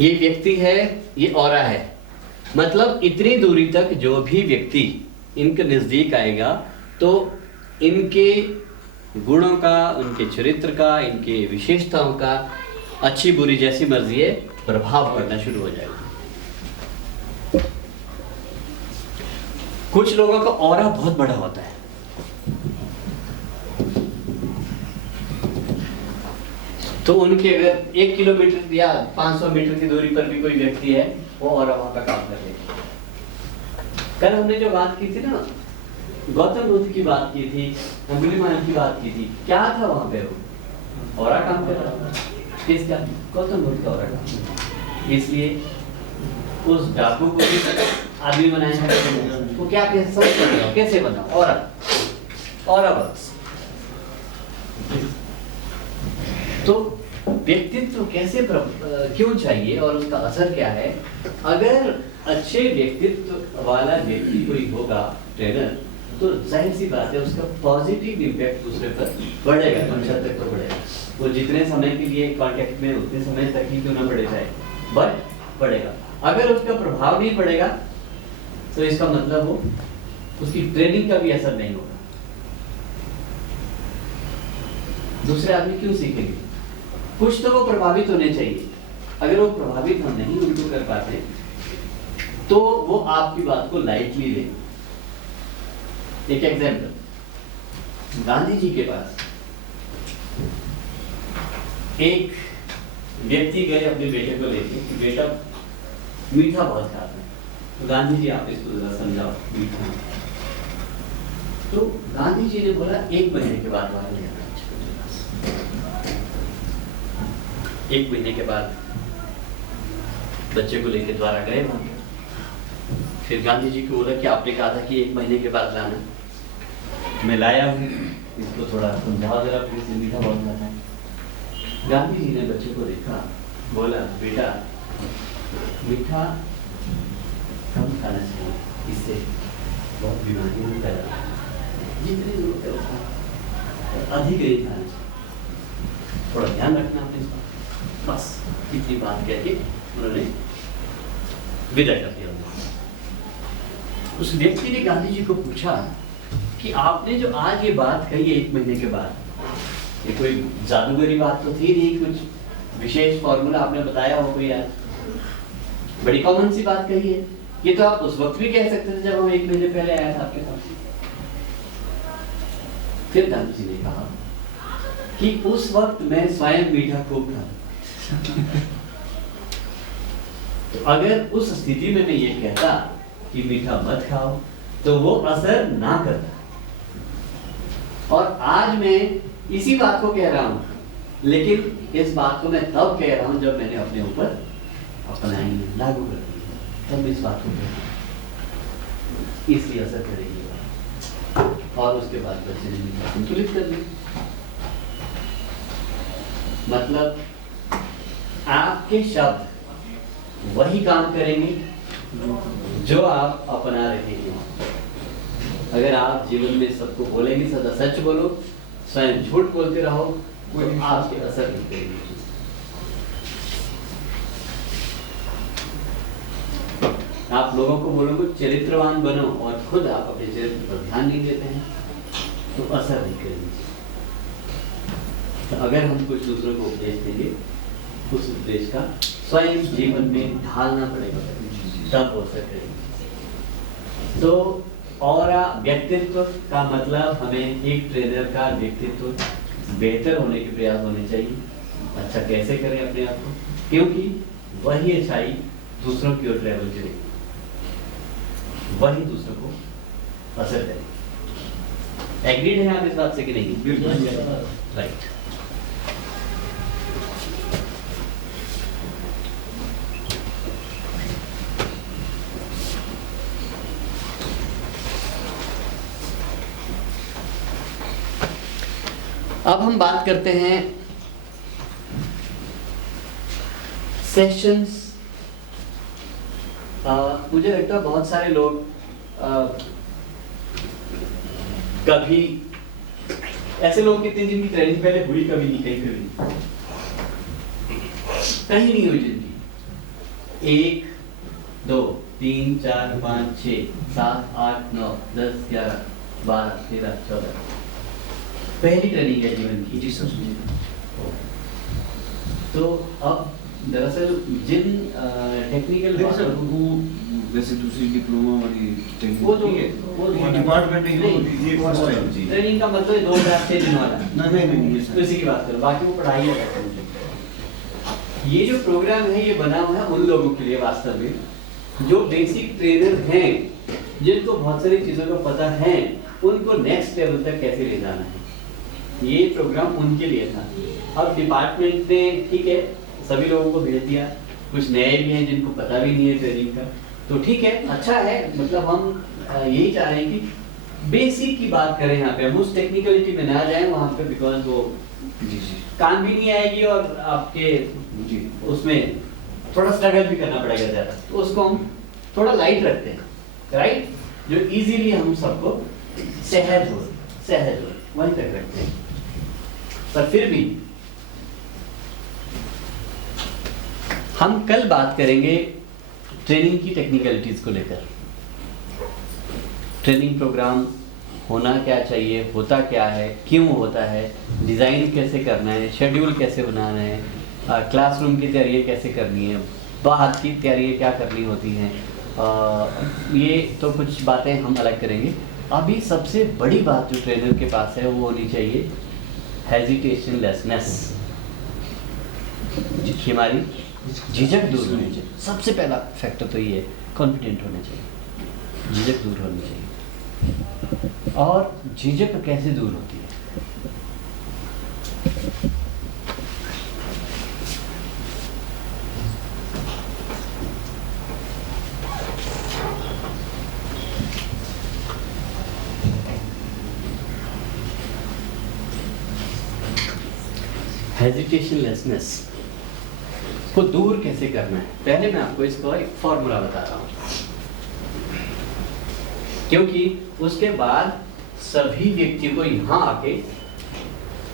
ये व्यक्ति है, ये ऑरा है, मतलब इतनी दूरी तक जो भी व्यक्ति इनके नजदीक आएगा तो इनके गुणों का, उनके चरित्र का, इनके विशेषताओं का, अच्छी बुरी जैसी मर्जी है, प्रभाव पड़ना शुरू हो जाएगा। कुछ लोगों का ऑरा बहुत बड़ा होता है, तो उनके अगर 1 किलोमीटर या 500 मीटर की दूरी पर भी कोई व्यक्ति है, वो ऑरा वहां का काम कर लेगा। कल हमने जो बात की थी ना, गौतम बुद्ध की बात की थी, अंगुलीमाल की बात की थी, क्या था वहां पे? वो ऑरा काम कर रहा था। किसका? गौतम बुद्ध का ऑरा काम। इसलिए उस डाकू को भी आदमी बनाया है। वो क्या कैसे बना? Aura, aura works. तो व्यक्तित्व कैसे क्यों चाहिए और उसका असर क्या है? अगर अच्छे व्यक्तित्व वाला व्यक्ति कोई होगा ट्रेनर, तो जाहिर सी बात है उसका पॉजिटिव इम्पैक्ट दूसरे पर बढ़ेगा, कुछ हद तक तो बढ़ेगा। वो जितने समय के लिए कांटेक्ट में, उतने समय तक ही क्यों ना बढ़े जाए, बट बढ़ेगा। अगर उसका प्रभाव नहीं पड़ेगा तो इसका मतलब वो उसकी ट्रेनिंग का भी असर नहीं होगा। दूसरे आदमी क्यों सीखेंगे? कुछ तो वो प्रभावित होने चाहिए। अगर वो प्रभावित हम नहीं उनको कर पाते तो वो आपकी बात को लाइटली ले। एक एग्जाम्पल, गांधी जी के पास एक व्यक्ति गए अपने बेटे को लेके, बेटा मीठा बहुत खाता है, तो गांधी जी आप इसको जरा समझाओ मीठा। तो गांधी जी ने बोला 1 महीने के बाद वहां ले आना। 1 महीने के बाद बच्चे को लेके द्वारा गए वहां। फिर गांधी जी को बोला कि आपने कहा था कि 1 महीने के बाद लाना, मैं लाया हूँ, इसको थोड़ा समझाओ जरा, प्लीज, मीठा बहुत खाता है। गांधी जी ने बच्चे को देखा, बोला बेटा मीठा कम खाना चाहिए, इससे बहुत बीमारी में पैदा होती है, जितनी जरूरत है उतना अधिक नहीं खाना चाहिए, थोड़ा ध्यान रखना अपने इसका। बस इतनी बात कह के उन्होंने विदा कर दिया। उस व्यक्ति ने गांधी जी को पूछा कि आपने जो आज ये बात कही 1 महीने के बाद, ये कोई जादूगरी बात तो थी नहीं, कुछ विशेष फॉर्मूला आपने बताया हो कोई? आज बड़ी कॉमन सी बात कही है, ये तो आप उस वक्त भी कह सकते थे जब हम 1 महीने पहले आया था आपके पास। फिर धर्म जी ने कहा कि उस वक्त मैं स्वयं मीठा खूब खाता। तो अगर उस स्थिति में मैं ये कहता कि मीठा मत खाओ तो वो असर ना करता। और आज मैं इसी बात को कह रहा हूं, लेकिन इस बात को मैं तब कह रहा हूं जब मैंने अपने ऊपर अपनाई है, लागू कर दी है, तब इस बात को कह रहा हूं। इसलिए असर करेगी और उसके बाद बच्चे ने मीठा संतुलित कर ली। मतलब आपके शब्द वही काम करेंगे जो आप अपना रहे हैं। अगर आप जीवन में सबको बोलेंगे सदा सच बोलो, स्वयं झूठ बोलते रहो, तो आपके असर नहीं करेंगे। आप लोगों को बोलोगे चरित्रवान बनो और खुद आप अपने चरित्र पर ध्यान नहीं देते हैं तो असर नहीं करेंगे। तो अगर हम कुछ दूसरों को उपदेश देंगे, उस उपदेश का स्वयं जीवन में ढालना पड़ेगा, तब हो सकेगा। तो और व्यक्तित्व का मतलब हमें एक ट्रेनर का व्यक्तित्व बेहतर होने के प्रयास होने चाहिए। अच्छा कैसे करें अपने आप को, क्योंकि वही अच्छाई दूसरों की ओर ट्रैवल करेगी, वही दूसरों को असर करेगी। एग्रीड है आप इस बात से कि नहीं? राइट। अब हम बात करते हैं सेशंस। मुझे लगता है बहुत सारे लोग कभी ऐसे लोग कितने जिनकी ट्रेनिंग पहले हुई कभी नहीं, कहीं नहीं हुई जिनकी 1 2 3 4 5 6 7 8 9 10 11 12 13 14 पहली ट्रेनिंग है जीवन की। जी सर। तो अब दरअसल जिन टेक्निकल सर वो वैसे दूसरी डिप्लोमा वाली ट्रेनिंग वो तो डिपार्टमेंट ट्रेनिंग का मतलब 2006 दिन वाला नहीं तो इसी की बात करो, बाकी वो पढ़ाई है। ये जो प्रोग्राम है ये बना हुआ है उन लोगों के लिए वास्तव में जो बेसिक ट्रेनर हैं, जिनको बहुत सारी चीज़ों का पता है, उनको नेक्स्ट लेवल तक कैसे ले जाना है, ये प्रोग्राम उनके लिए था। अब डिपार्टमेंट ने ठीक है सभी लोगों को भेज दिया, कुछ नए भी हैं जिनको पता भी नहीं है ट्रेनिंग का, तो ठीक है अच्छा है। मतलब हम यही चाह रहे हैं कि बेसिक की बात करें यहाँ पे, हम उस टेक्निकलिटी में ना जाएं वहाँ पे, बिकॉज वो काम भी नहीं आएगी और आपके उसमें थोड़ा स्ट्रगल भी करना पड़ेगा ज़्यादा, तो उसको हम थोड़ा लाइट रखते हैं, राइट, जो इजीली हम सबको सहज हो वहीं तक रखते हैं। पर फिर भी हम कल बात करेंगे ट्रेनिंग की टेक्निकलिटीज को लेकर। ट्रेनिंग प्रोग्राम होना क्या चाहिए, होता क्या है, क्यों होता है, डिज़ाइन कैसे करना है, शेड्यूल कैसे बनाना है, क्लासरूम की तैयारी कैसे करनी है, बाहर की तैयारी क्या करनी होती हैं, ये तो कुछ बातें हम अलग करेंगे। अभी सबसे बड़ी बात जो ट्रेनर के पास है वो होनी चाहिए हेजिटेशन लेसनेस, हमारी झिझक दूर होनी चाहिए। सबसे पहला फैक्टर तो ये है, कॉन्फिडेंट होना चाहिए, झिझक दूर होनी चाहिए। और झिझक कैसे दूर होती है? हेजिटेशन लेसनेस को दूर कैसे करना है, पहले मैं आपको इसका एक फॉर्मूला बता रहा हूँ, क्योंकि उसके बाद सभी व्यक्ति को यहाँ आके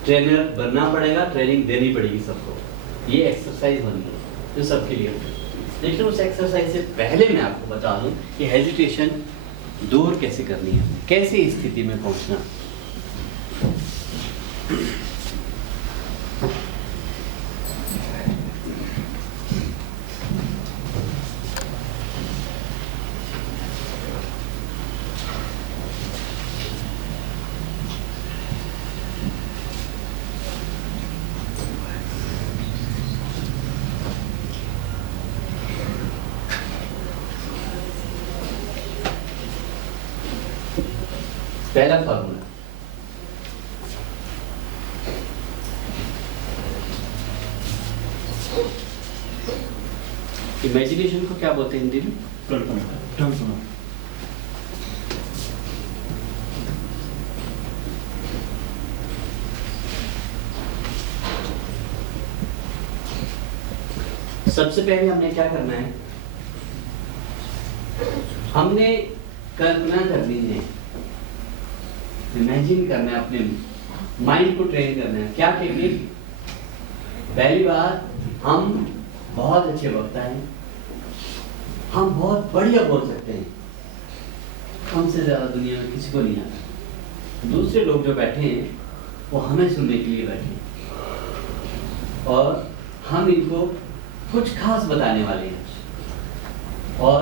ट्रेनर बनना पड़ेगा, ट्रेनिंग देनी पड़ेगी सबको। ये एक्सरसाइज होनी है जो सबके लिए होगी। लेकिन उस एक्सरसाइज से पहले मैं आपको बता दूं कि हेजिटेशन दूर कैसे करनी है, कैसे इस स्थिति में पहुंचना। पहला फॉर्मूला, इमेजिनेशन को क्या बोलते हैं हिंदी में? कल्पना। सबसे पहले हमने क्या करना है, हमने कल्पना करनी है, इमेजिन करना है, अपने माइंड को ट्रेन करना है। क्या टेक्निक? पहली बात, हम बहुत अच्छे वक्ता हैं, हम बहुत बढ़िया बोल सकते हैं, हमसे ज्यादा दुनिया में किसी को नहीं आता। दूसरे लोग जो बैठे हैं वो हमें सुनने के लिए बैठे हैं और हम इनको कुछ खास बताने वाले हैं और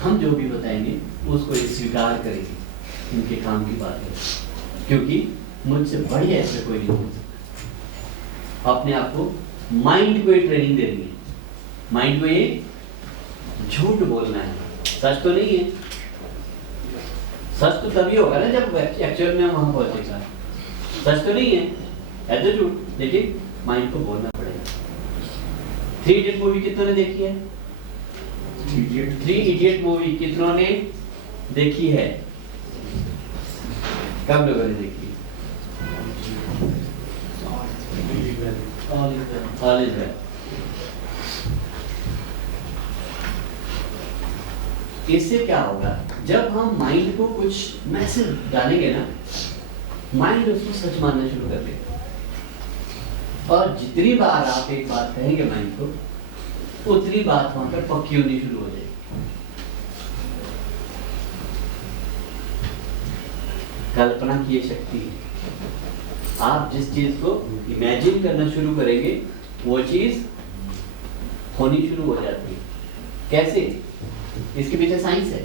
हम जो भी बताएंगे उसको ये स्वीकार करेंगे, इनके काम की बात है, क्योंकि मुझसे बढ़िया ऐसे कोई नहीं हो सकता। अपने आप को, माइंड को ये ट्रेनिंग दे देंगे, माइंड को ये झूठ बोलना है, सच तो नहीं है। सच तो तभी होगा ना जब एक्चुअल में हम वहां पहुंचेगा। सच तो नहीं है, ऐसे झूठ, लेकिन माइंड को बोलना पड़ेगा। 3 इडियट मूवी कितनों ने देखी है? 3 इडियट मूवी कितनों ने देखी है? कब लोगों ने देखी? All is well. इससे क्या होगा, जब हम माइंड को कुछ मैसेज डालेंगे ना, माइंड उसको सच मानना शुरू कर देगा। और जितनी बार आप एक बात कहेंगे माइंड को, उतनी बात वहां पर पक्की होनी शुरू हो जाएगी। कल्पना की ये शक्ति है, आप जिस चीज को इमेजिन करना शुरू करेंगे वो चीज होनी शुरू हो जाती है। कैसे? इसके पीछे साइंस है।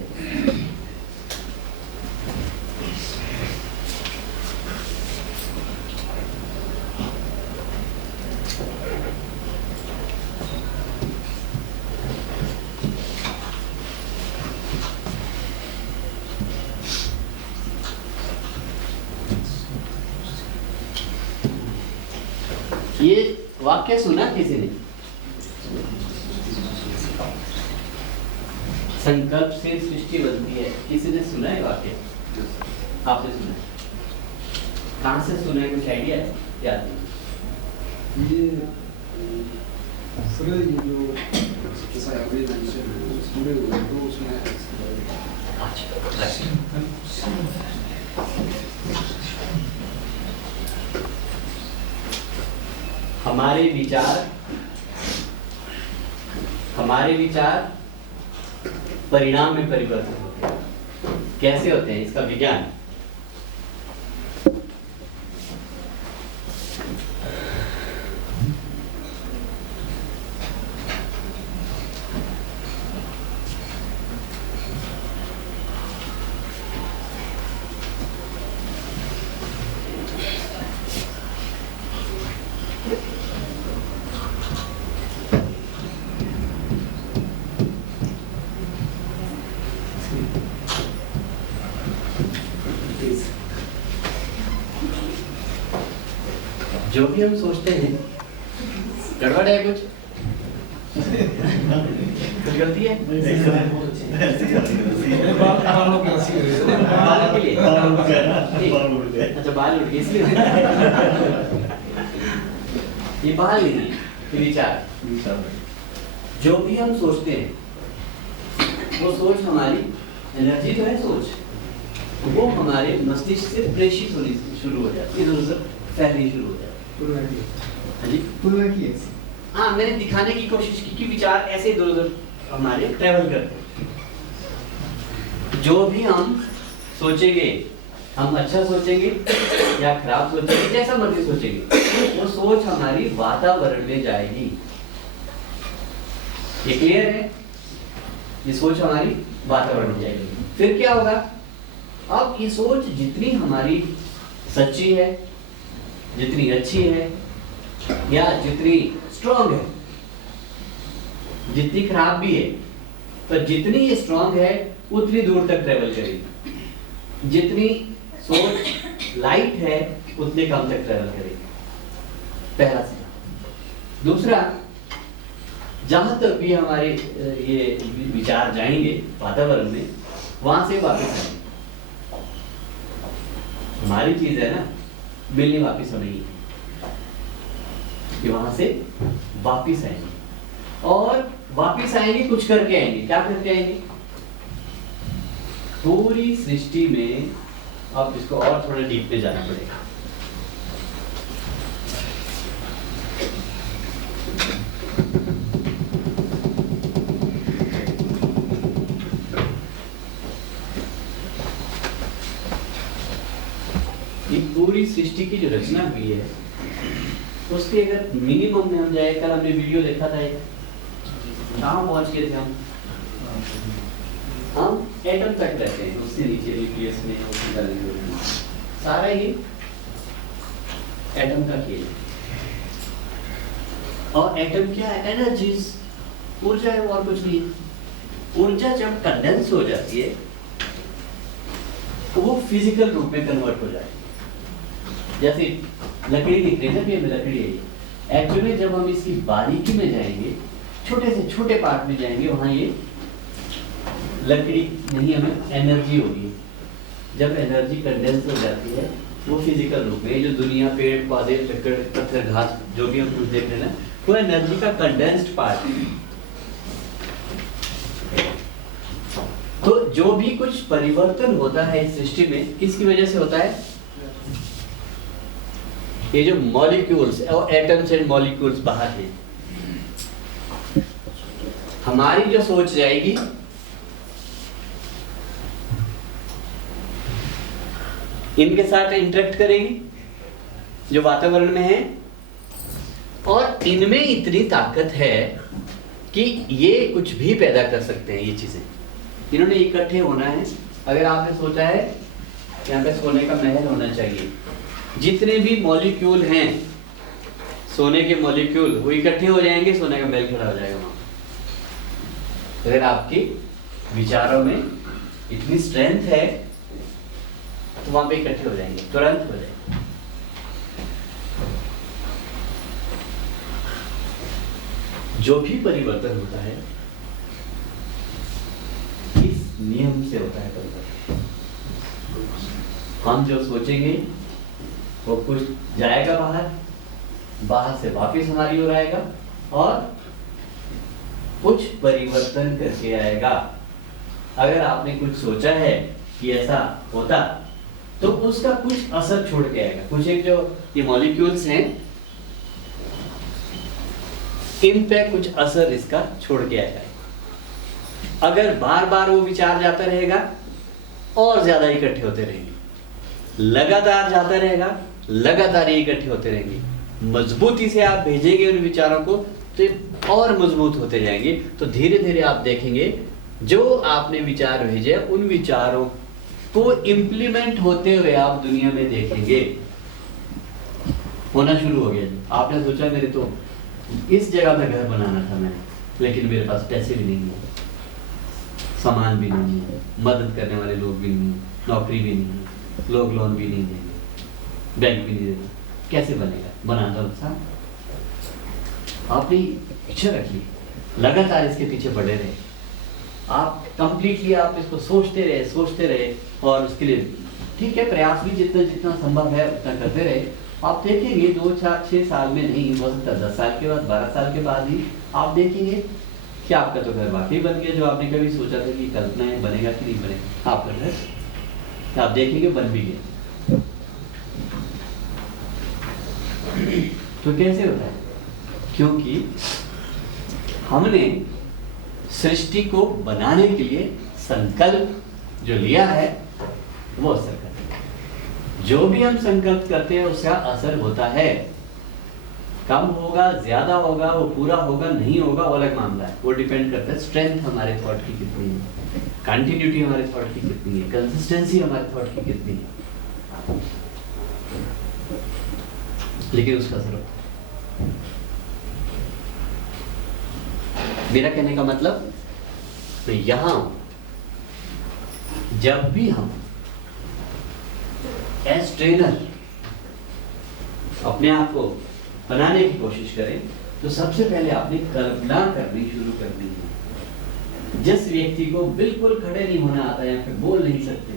ये वाक्य सुना किसी ने? संकल्प से सृष्टि बनती है, किसी ने सुना है वाक्य? आपने सुना है? कहाँ से सुना है, कुछ आइडिया है? याद नहीं। ये सर ये जो जैसा अभी मेंशन है उसमें तो उसमें हमारे विचार परिणाम में परिवर्तित होते हैं। कैसे होते हैं, इसका विज्ञान। जो भी हम सोचते हैं, गड़बड़ है कुछ गलती है? अच्छा, बाल उड़ गए इसलिए। ये बाल नहीं है, ये विचार। जो भी हम सोचते हैं वो सोच हमारी एनर्जी तो है, सोच वो हमारे मस्तिष्क से प्रेषित होनी शुरू हो जाती है, इधर-उधर फैलनी शुरू हो जाती है। हाँ, मैंने दिखाने की कोशिश की कि विचार ऐसे इधर-उधर हमारे ट्रेवल करते हैं। जो भी हम सोचेंगे, हम अच्छा सोचेंगे या खराब सोचेंगे, जैसा मर्जी सोचेंगे, वो सोच हमारी वातावरण में जाएगी। ये क्लियर है? ये सोच हमारी वातावरण में जाएगी। फिर क्या होगा? अब ये सोच जितनी हमारी सच्ची है, जितनी अच्छी है या जितनी स्ट्रॉन्ग है, जितनी खराब भी है, तो जितनी ये स्ट्रॉन्ग है उतनी दूर तक ट्रेवल करेगी। जितनी सोच लाइट है उतने कम तक ट्रेवल करेगी, पहला सिद्धांत। दूसरा, जहां तक भी हमारे ये विचार जाएंगे वातावरण में, वहां से वापस आएंगे। हमारी चीज है ना, मिलने वापस होनी कि वहां से वापस आएंगे, और वापस आएंगे कुछ करके आएंगे। क्या करके आएंगे? पूरी सृष्टि में, अब इसको और थोड़ा डीप में जाना पड़ेगा। ये पूरी सृष्टि की जो रचना हुई है, उसके अगर मिनिमम में हम जाए, कल हमने वीडियो देखा था, कहाँ पहुंच गए थे हम एटम तक रहते हैं, उससे नीचे न्यूक्लियस में, उसके तरह में सारा ये एटम का खेल है। और एटम क्या है? एनर्जीज, ऊर्जा है, और कुछ नहीं। ऊर्जा जब कंडेंस हो जाती है तो वो फिजिकल रूप में कन्वर्ट हो जाती है। जैसे लकड़ी दिख रही है ना, कि लकड़ी है, एक्चुअली जब हम इसकी बारीकी में जाएंगे, छोटे से छोटे पार्ट में जाएंगे, वहां ये लकड़ी नहीं, हमें एनर्जी होगी। जब एनर्जी कंडेंस हो जाती है वो फिजिकल रूप में, जो दुनिया, पेड़ पौधे, लकड़, पत्थर, घास, जो भी हम कुछ देख रहे हैं ना, वो एनर्जी का कंडेंस्ड पार्ट है। तो जो भी कुछ परिवर्तन होता है इस सृष्टि में, किसकी वजह से होता है? ये जो मॉलिक्यूल्स और एटम्स एंड मॉलिक्यूल्स बाहर है, हमारी जो सोच जाएगी, इनके साथ इंटरेक्ट करेगी जो वातावरण में है, और इनमें इतनी ताकत है कि ये कुछ भी पैदा कर सकते हैं। ये चीजें इन्होंने इकट्ठे होना है। अगर आपने सोचा है यहाँ पे सोने का महल होना चाहिए, जितने भी मॉलिक्यूल हैं सोने के मॉलिक्यूल, वो इकट्ठे हो जाएंगे, सोने का महल खड़ा हो जाएगा वहां। अगर आपके विचारों में इतनी स्ट्रेंथ है तो वहां पे इकट्ठे हो जाएंगे, तुरंत हो जाएंगे। जो भी परिवर्तन होता है इस नियम से होता है परिवर्तन। हम जो सोचेंगे वो कुछ जाएगा बाहर, बाहर से वापस हमारी ओर आएगा और कुछ परिवर्तन करके आएगा। अगर आपने कुछ सोचा है कि ऐसा होता, तो उसका कुछ असर छोड़ के आएगा। कुछ एक जो ये मॉलिक्यूल्स हैं, इन पे कुछ असर इसका छोड़ के आएगा। अगर बार बार वो विचार जाता रहेगा, और ज्यादा इकट्ठे होते रहेंगे, लगातार जाता रहेगा, लगातार इकट्ठे होते रहेंगे। मजबूती से आप भेजेंगे उन विचारों को तो और मजबूत होते जाएंगे। तो धीरे धीरे आप देखेंगे जो आपने विचार भेजे, उन विचारों को इम्प्लीमेंट होते हुए आप दुनिया में देखेंगे। होना शुरू हो गया। आपने सोचा मेरे तो इस जगह पे घर बनाना था मैंने, लेकिन मेरे पास पैसे भी नहीं है, सामान भी नहीं है, मदद करने वाले लोग भी नहीं है, नौकरी भी नहीं है, लोग लोन भी नहीं देंगे, बैंक भी नहीं देते, कैसे बनेगा? बनाता नुकसान। आपने इच्छा रखी, लगातार इसके पीछे पड़े रहे, आप कंप्लीटली आप इसको सोचते रहे और उसके लिए ठीक है प्रयास भी जितना जितना संभव है उतना करते रहे। आप देखेंगे 2-4-6 साल में नहीं, हो सकता 10 साल के बाद, 12 साल के बाद ही आप देखेंगे कि आपका तो घर वाकई बन गया। जो आपने कभी सोचा था कि कल्पना है बनेगा कि नहीं बनेगा, आपका घर आप देखेंगे बन भी गया। तो कैसे होता है? क्योंकि हमने सृष्टि को बनाने के लिए संकल्प जो लिया है वो असर करता है। जो भी हम संकल्प करते हैं उसका असर होता है। कम होगा, ज्यादा होगा, वो पूरा होगा, नहीं होगा, वो अलग मामला है। वो डिपेंड करता है स्ट्रेंथ हमारे थॉट की कितनी है, कंटिन्यूटी हमारे थॉट की कितनी है, कंसिस्टेंसी हमारे थॉट की कितनी है, लेकिन उसका असर होता है। मेरा कहने का मतलब तो यहां जब भी हम एज ट्रेनर अपने आप को बनाने की कोशिश करें तो सबसे पहले आपने कल्पना करनी शुरू करनी है। जिस व्यक्ति को बिल्कुल खड़े नहीं होना आता या फिर बोल नहीं सकते,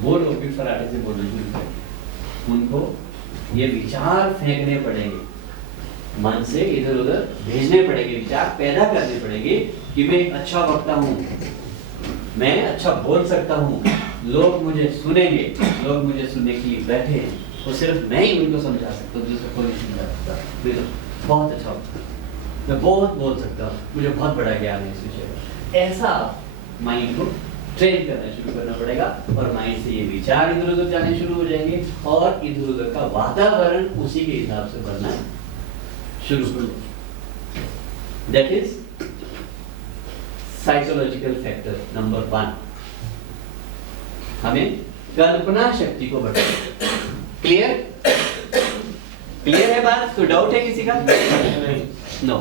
वो लोग भी फराटे से बोलना शुरू करें। उनको ये विचार फेंकने पड़ेंगे, मन से इधर उधर भेजने पड़ेंगे, विचार पैदा करने पड़ेंगे कि मैं एक अच्छा वक्ता हूँ, मैं अच्छा बोल सकता हूँ, लोग मुझे सुनेंगे, लोग मुझे सुनने के लिए बैठे हैं, वो सिर्फ मैं ही उनको समझा सकता हूँ, दूसरा कोई नहीं समझा सकता। मैं तो बहुत अच्छा वक्ता हूँ, मैं बहुत बोल सकता हूँ, मुझे बहुत बड़ा ज्ञान है इस विषय में। ऐसा माइंड को ट्रेन करना शुरू करना पड़ेगा और माइंड से ये विचार इधर उधर जाने शुरू हो जाएंगे और इधर उधर का वातावरण उसी के हिसाब से बनना शुरू हो जाएगा। That is psychological factor number 1। हमें कल्पना शक्ति को बढ़ाना। क्लियर? क्लियर है बात? कोई डाउट है किसी का? नो।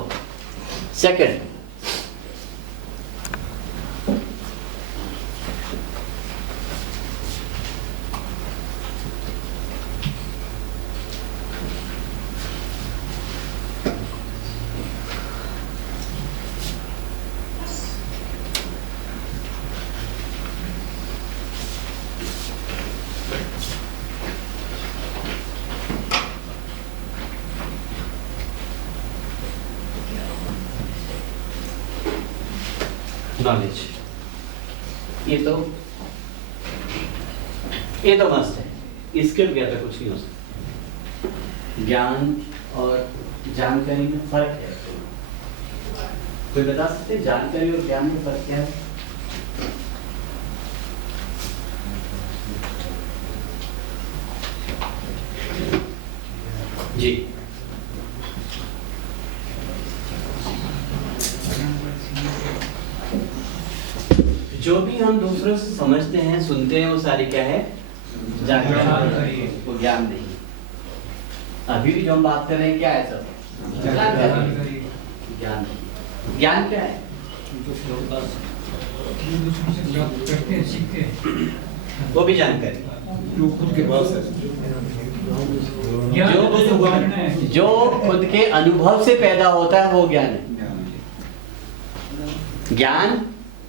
Second, knowledge. ये तो मस्त है, इसके बगैर तो कुछ नहीं हो सकता। ज्ञान और जानकारी में फर्क है। कोई बता सकते हैं जानकारी और ज्ञान में फर्क क्या है? जी, जो भी हम दूसरों से समझते हैं, सुनते हैं, वो सारी क्या है? जानकारी। वो ज्ञान नहीं। अभी भी जो हम बात कर रहे हैं क्या है सब? जानकारी। ज्ञान नहीं। ज्ञान क्या है? वो भी जानकारी। जो खुद के पास है, जो खुद के अनुभव से पैदा होता है वो ज्ञान है। ज्ञान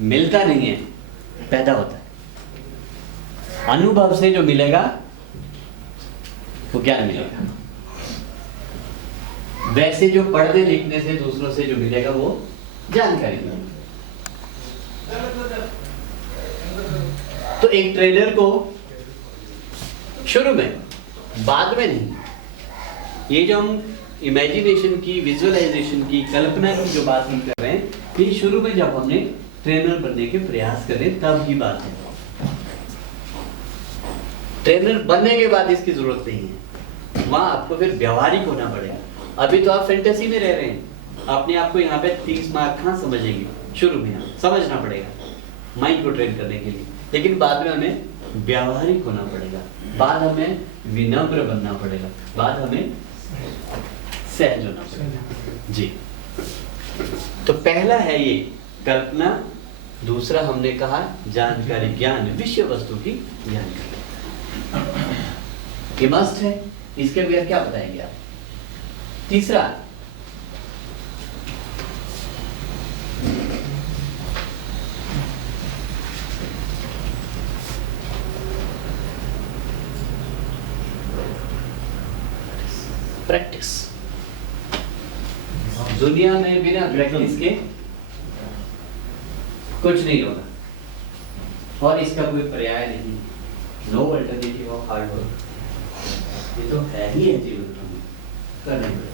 मिलता नहीं है, पैदा होता है। अनुभव से जो मिलेगा वो ज्ञान मिलेगा। वैसे जो पढ़ने लिखने से, दूसरों से जो मिलेगा वो जानकारी मिलेगी। तो एक ट्रेनर को शुरू में, बाद में नहीं, ये जो हम इमेजिनेशन की, विजुअलाइजेशन की, कल्पना की जो बात हम कर रहे हैं, ये शुरू में जब हमने ट्रेनर बनने के प्रयास करें तब की बात है। ट्रेनर बनने के बाद इसकी जरूरत नहीं है। वहां आपको फिर व्यवहारिक होना पड़ेगा। अभी तो आप फैंटेसी में रह रहे हैं, अपने आप को यहाँ पे 30 मार्क कहाँ समझेंगे? शुरू में समझना पड़ेगा माइंड को ट्रेन करने के लिए, लेकिन बाद में हमें व्यवहारिक होना पड़ेगा, बाद हमें विनम्र बनना पड़ेगा, बाद हमें सहज होना पड़ेगा। जी, तो पहला है ये कल्पना, दूसरा हमने कहा जानकारी, ज्ञान, विषय वस्तु की जानकारी। ये मस्ट है, इसके बगैर क्या बताएंगे आप? तीसरा, प्रैक्टिस। दुनिया में बिना प्रैक्टिस के कुछ नहीं होगा और इसका कोई पर्याय नहीं। No alternative of hard work. ये तो है ही है जीवन में, करने पड़ेगा।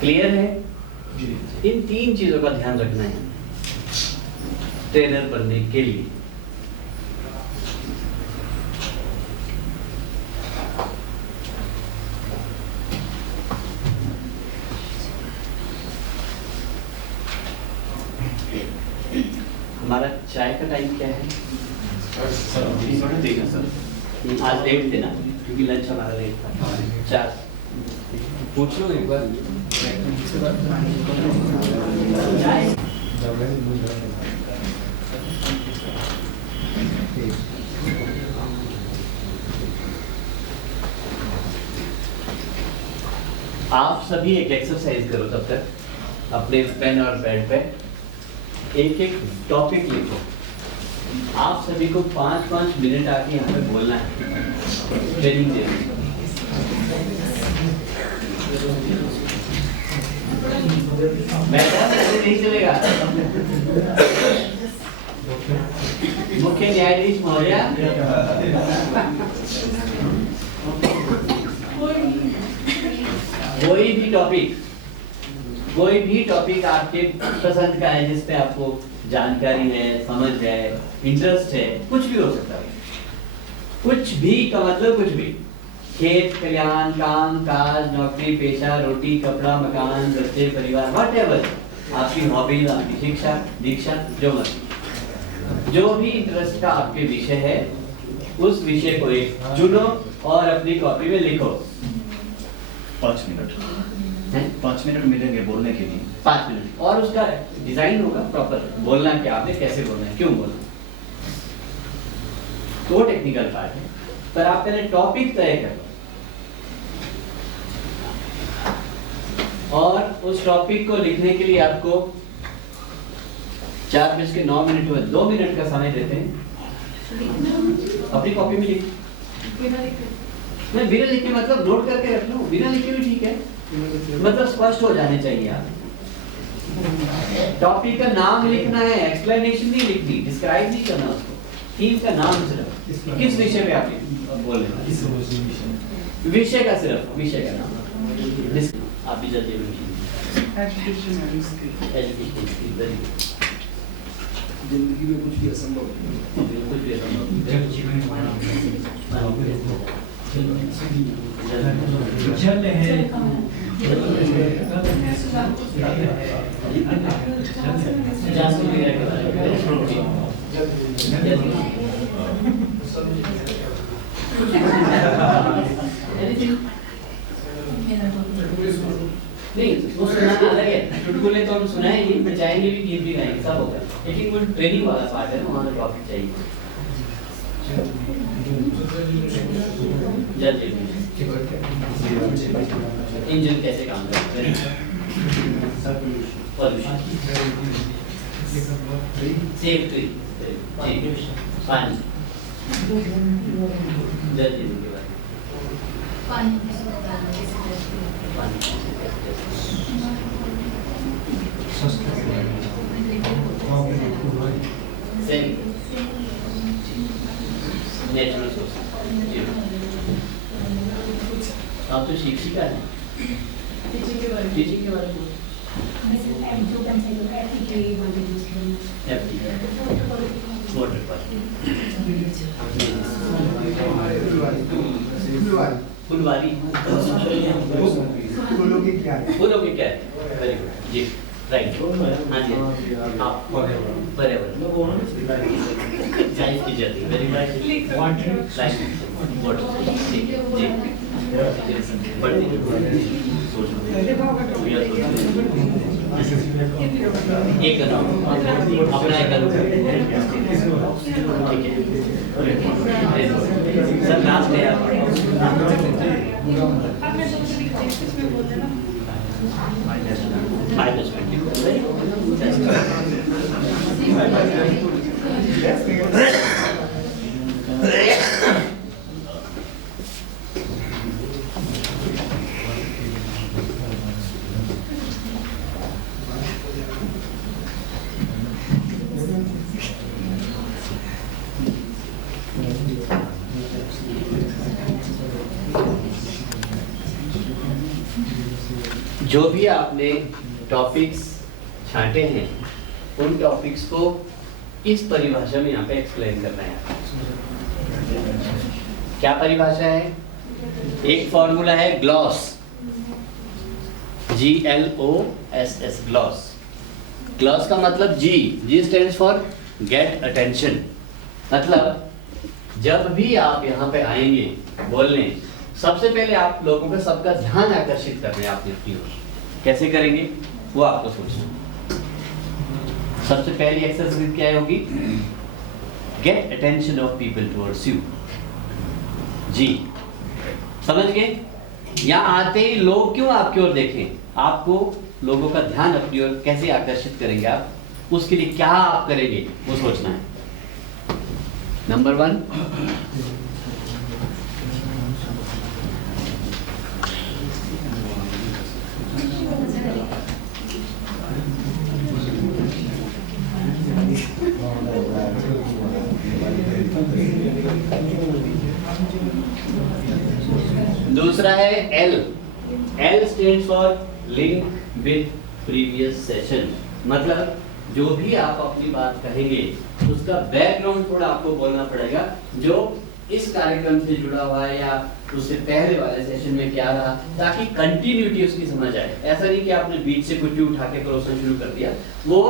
क्लियर है? इन 3 चीजों का ध्यान रखना है ट्रेनर बनने के लिए। हमारा चाय का टाइम क्या है? साढ़े 3 है सर। आज लेट थे ना, क्योंकि लंच हमारा लेट था। 4 पूछ लो एक बार। आप सभी एक एक्सरसाइज करो तब तक, अपने पेन और पैड पे एक एक टॉपिक लिखो। आप सभी को 5-5 मिनट आके यहाँ पे बोलना है, ट्रेनिंग दे। नहीं चलेगा। मुख्य न्यायाधीश महोदय, कोई भी टॉपिक आपके पसंद का है, जिसपे आपको जानकारी है, समझ है, इंटरेस्ट है, कुछ भी हो सकता है। कुछ भी का मतलब कुछ भी, खेत कल्याण, काम काज, नौकरी पेशा, रोटी कपड़ा, मकान, बच्चे, परिवार, व्हाटएवर, आपकी हॉबीज, आपकी शिक्षा दीक्षा, जो मर्जी, जो भी इंटरेस्ट का आपके विषय है, उस विषय को एक चुनो और अपनी कॉपी में लिखो। 5 मिनट 5 मिनट मिलेंगे बोलने के लिए। 5 मिनट, और उसका डिजाइन होगा प्रॉपर, बोलना क्या आपने, कैसे बोलना है, क्यों बोलना है, तो वो टेक्निकल पार्ट है। पर आप पहले टॉपिक तय करो और उस टॉपिक को लिखने के लिए आपको 4:09 हुए, 2 मिनट का समय देते हैं। अपनी कॉपी में लिख, मैं बिना लिखे मतलब नोट करके रख लो, बिना लिखे भी ठीक है, मतलब स्पष्ट हो जाने चाहिए। आप टॉपिक का नाम लिखना है, एक्सप्लेनेशन नहीं लिखनी, डिस्क्राइब नहीं करना उसको, थीम का नाम सिर्फ, किस विषय में आप बोल रहे हैं, विषय का सिर्फ, विषय का नाम। आप भी जल्दी एजुकेशन एजुकेशन, वेरी गुड। जिंदगी में कुछ भी असंभव नहीं। कुछ भी असंभव, जल जीवन जल है, नहीं वो सुनाना अलग है, चुटकुले तो हम सुनाएंगे, बचाएंगे भी, गीत भी गाएंगे, सब होगा, लेकिन वो ट्रेनिंग वाला पार्ट है ना, वहाँ पे टॉपिक चाहिए। इंजन कैसे काम करता है, सेफ्टी, पानी, जल जीवन के बारे में, नेचुरल सोर्स। आप तो शिक्षिका हैं, टीचिंग के बारे में फुलवारी, फूलों की क्या है, वेरी गुड जी, राइट, हाँ जी, आप पर्यावरण साइंस की जाती है, very good, water science, water, ठीक है जी, एक नाम अपना एक सर, लास्ट है आप जो भी आपने टॉपिक्स छांटे हैं, उन टॉपिक्स को इस परिभाषा में यहाँ पे एक्सप्लेन करना है। क्या परिभाषा है? एक फॉर्मूला है ग्लॉस, GLOSS, ग्लॉस। ग्लॉस का मतलब जी स्टैंड्स फॉर गेट अटेंशन मतलब जब भी आप यहाँ पे आएंगे बोलने, सबसे पहले आप लोगों का सबका ध्यान आकर्षित करना है आपने अपनी ओर। कैसे करेंगे वो आपको सोचना। सबसे पहली एक्सरसाइज क्या होगी? Get attention of people towards you. जी समझ गए? यहाँ आते ही लोग क्यों आपकी ओर देखें? आपको लोगों का ध्यान अपनी ओर कैसे आकर्षित करेंगे आप, उसके लिए क्या आप करेंगे वो सोचना है। नंबर 1, दूसरा है L. L stands for link with previous session. मतलब जो भी आप अपनी बात कहेंगे उसका बैकग्राउंड थोड़ा आपको बोलना पड़ेगा, जो इस कार्यक्रम से जुड़ा हुआ है या उससे पहले वाले सेशन में क्या रहा, ताकि कंटिन्यूटी उसकी समझ आए। ऐसा नहीं कि आपने बीच से कुछ भी उठा के परोसना शुरू कर दिया, वो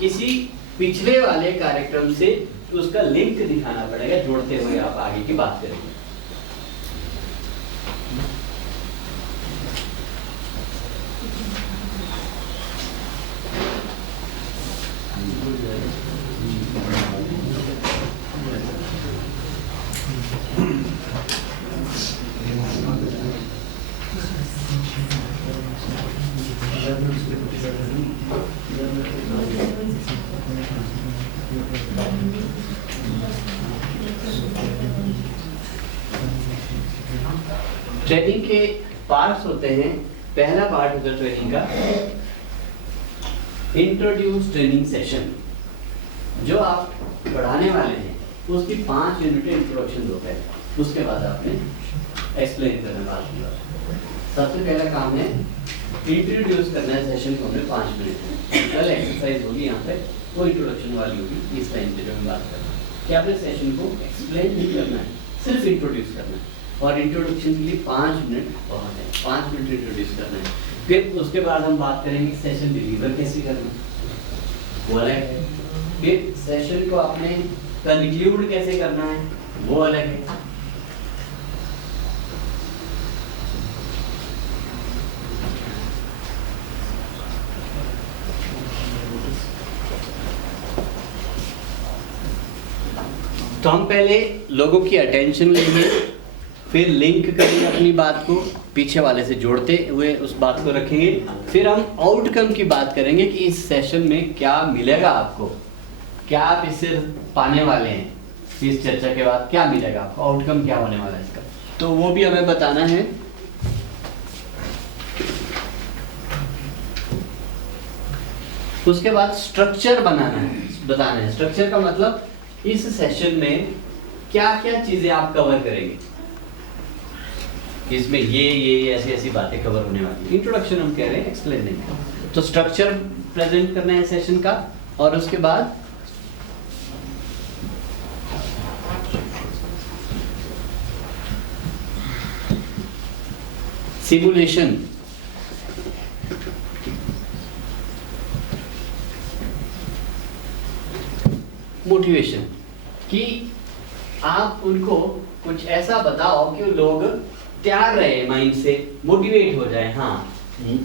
किसी पिछले वाले कार्यक्रम से उसका लिंक दिखाना पड़ेगा, जोड़ते हुए आप आगे की बात करेंगे। ट्रेनिंग के पार्ट्स होते हैं। पहला पार्ट होता है ट्रेनिंग का इंट्रोड्यूस ट्रेनिंग सेशन। जो आप पढ़ाने वाले हैं उसकी 5 मिनट इंट्रोडक्शन होता है, उसके बाद आपने एक्सप्लेन करना बात की। सबसे पहला काम है इंट्रोड्यूस करना है सेशन को हमें 5 मिनट। कल एक्सरसाइज होगी यहाँ पे, वो इंट्रोडक्शन वाली होगी। इस टाइम पे जो हम बात कर रहे हैं कि आपने सेशन को एक्सप्लेन नहीं करना है, सिर्फ इंट्रोड्यूस करना है। और इंट्रोडक्शन के लिए 5 मिनट बहुत है, 5 मिनट इंट्रोड्यूस करना है। फिर उसके बाद हम बात करेंगे सेशन डिलीवर कैसे करना, वो अलग है। फिर सेशन को आपने कंक्लूड कैसे करना है, वो अलग है। तो हम पहले लोगों की अटेंशन लेंगे, फिर लिंक करेंगे अपनी बात को, पीछे वाले से जोड़ते हुए उस बात को रखेंगे। फिर हम आउटकम की बात करेंगे कि इस सेशन में क्या मिलेगा आपको, क्या आप इससे पाने वाले हैं, इस चर्चा के बाद क्या मिलेगा आपको, आउटकम क्या होने वाला है इसका, तो वो भी हमें बताना है। उसके बाद स्ट्रक्चर बनाना है, बताना है। स्ट्रक्चर का मतलब इस सेशन में क्या क्या चीजें आप कवर करेंगे, इसमें ये ऐसी ऐसी बातें कवर होने वाली है। इंट्रोडक्शन हम कह रहे हैं, एक्सप्लेन नहीं। तो स्ट्रक्चर प्रेजेंट करना है सेशन का, और उसके बाद सिमुलेशन। मोटिवेशन, कि आप उनको कुछ ऐसा बताओ कि लोग तैयार रहे, माइंड से मोटिवेट हो जाए। हाँ,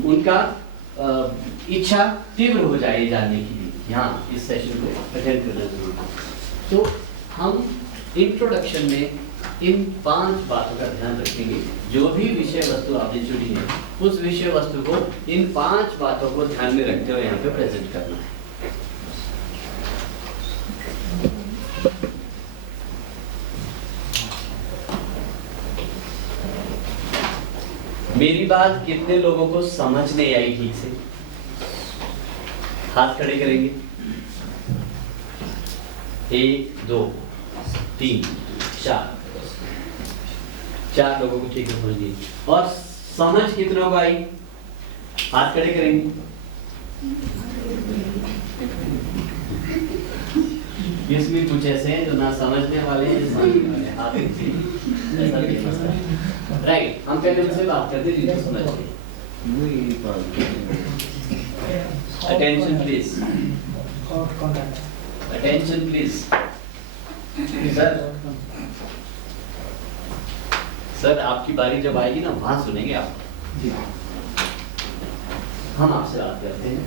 उनका इच्छा तीव्र हो जाए ये जानने के लिए, यहाँ इस सेशन को अटेंड करना जरूरी है। तो हम इंट्रोडक्शन में इन 5 बातों का ध्यान रखेंगे। जो भी विषय वस्तु आपने चुनी है, उस विषय वस्तु को इन 5 बातों को ध्यान में रखते हुए यहाँ पे प्रेजेंट करना है। मेरी बात कितने लोगों को समझ नहीं आई ठीक से? हाथ खड़े करेंगे। 1 2 3 4 लोगों को ठीक से समझ गई। और समझ कितनों को आई? हाथ खड़े करेंगे। इसमें कुछ ऐसे हैं जो ना समझने वाले हैं, समझने वाले हैं। हाथ ऐसा भी है मसला। राइट, हम पहले उनसे बात करते हैं जिनको समझ गए। Attention please. Attention please. Sir आपकी बारी जब आएगी ना वहां सुनेंगे आप। हम आपसे बात करते हैं।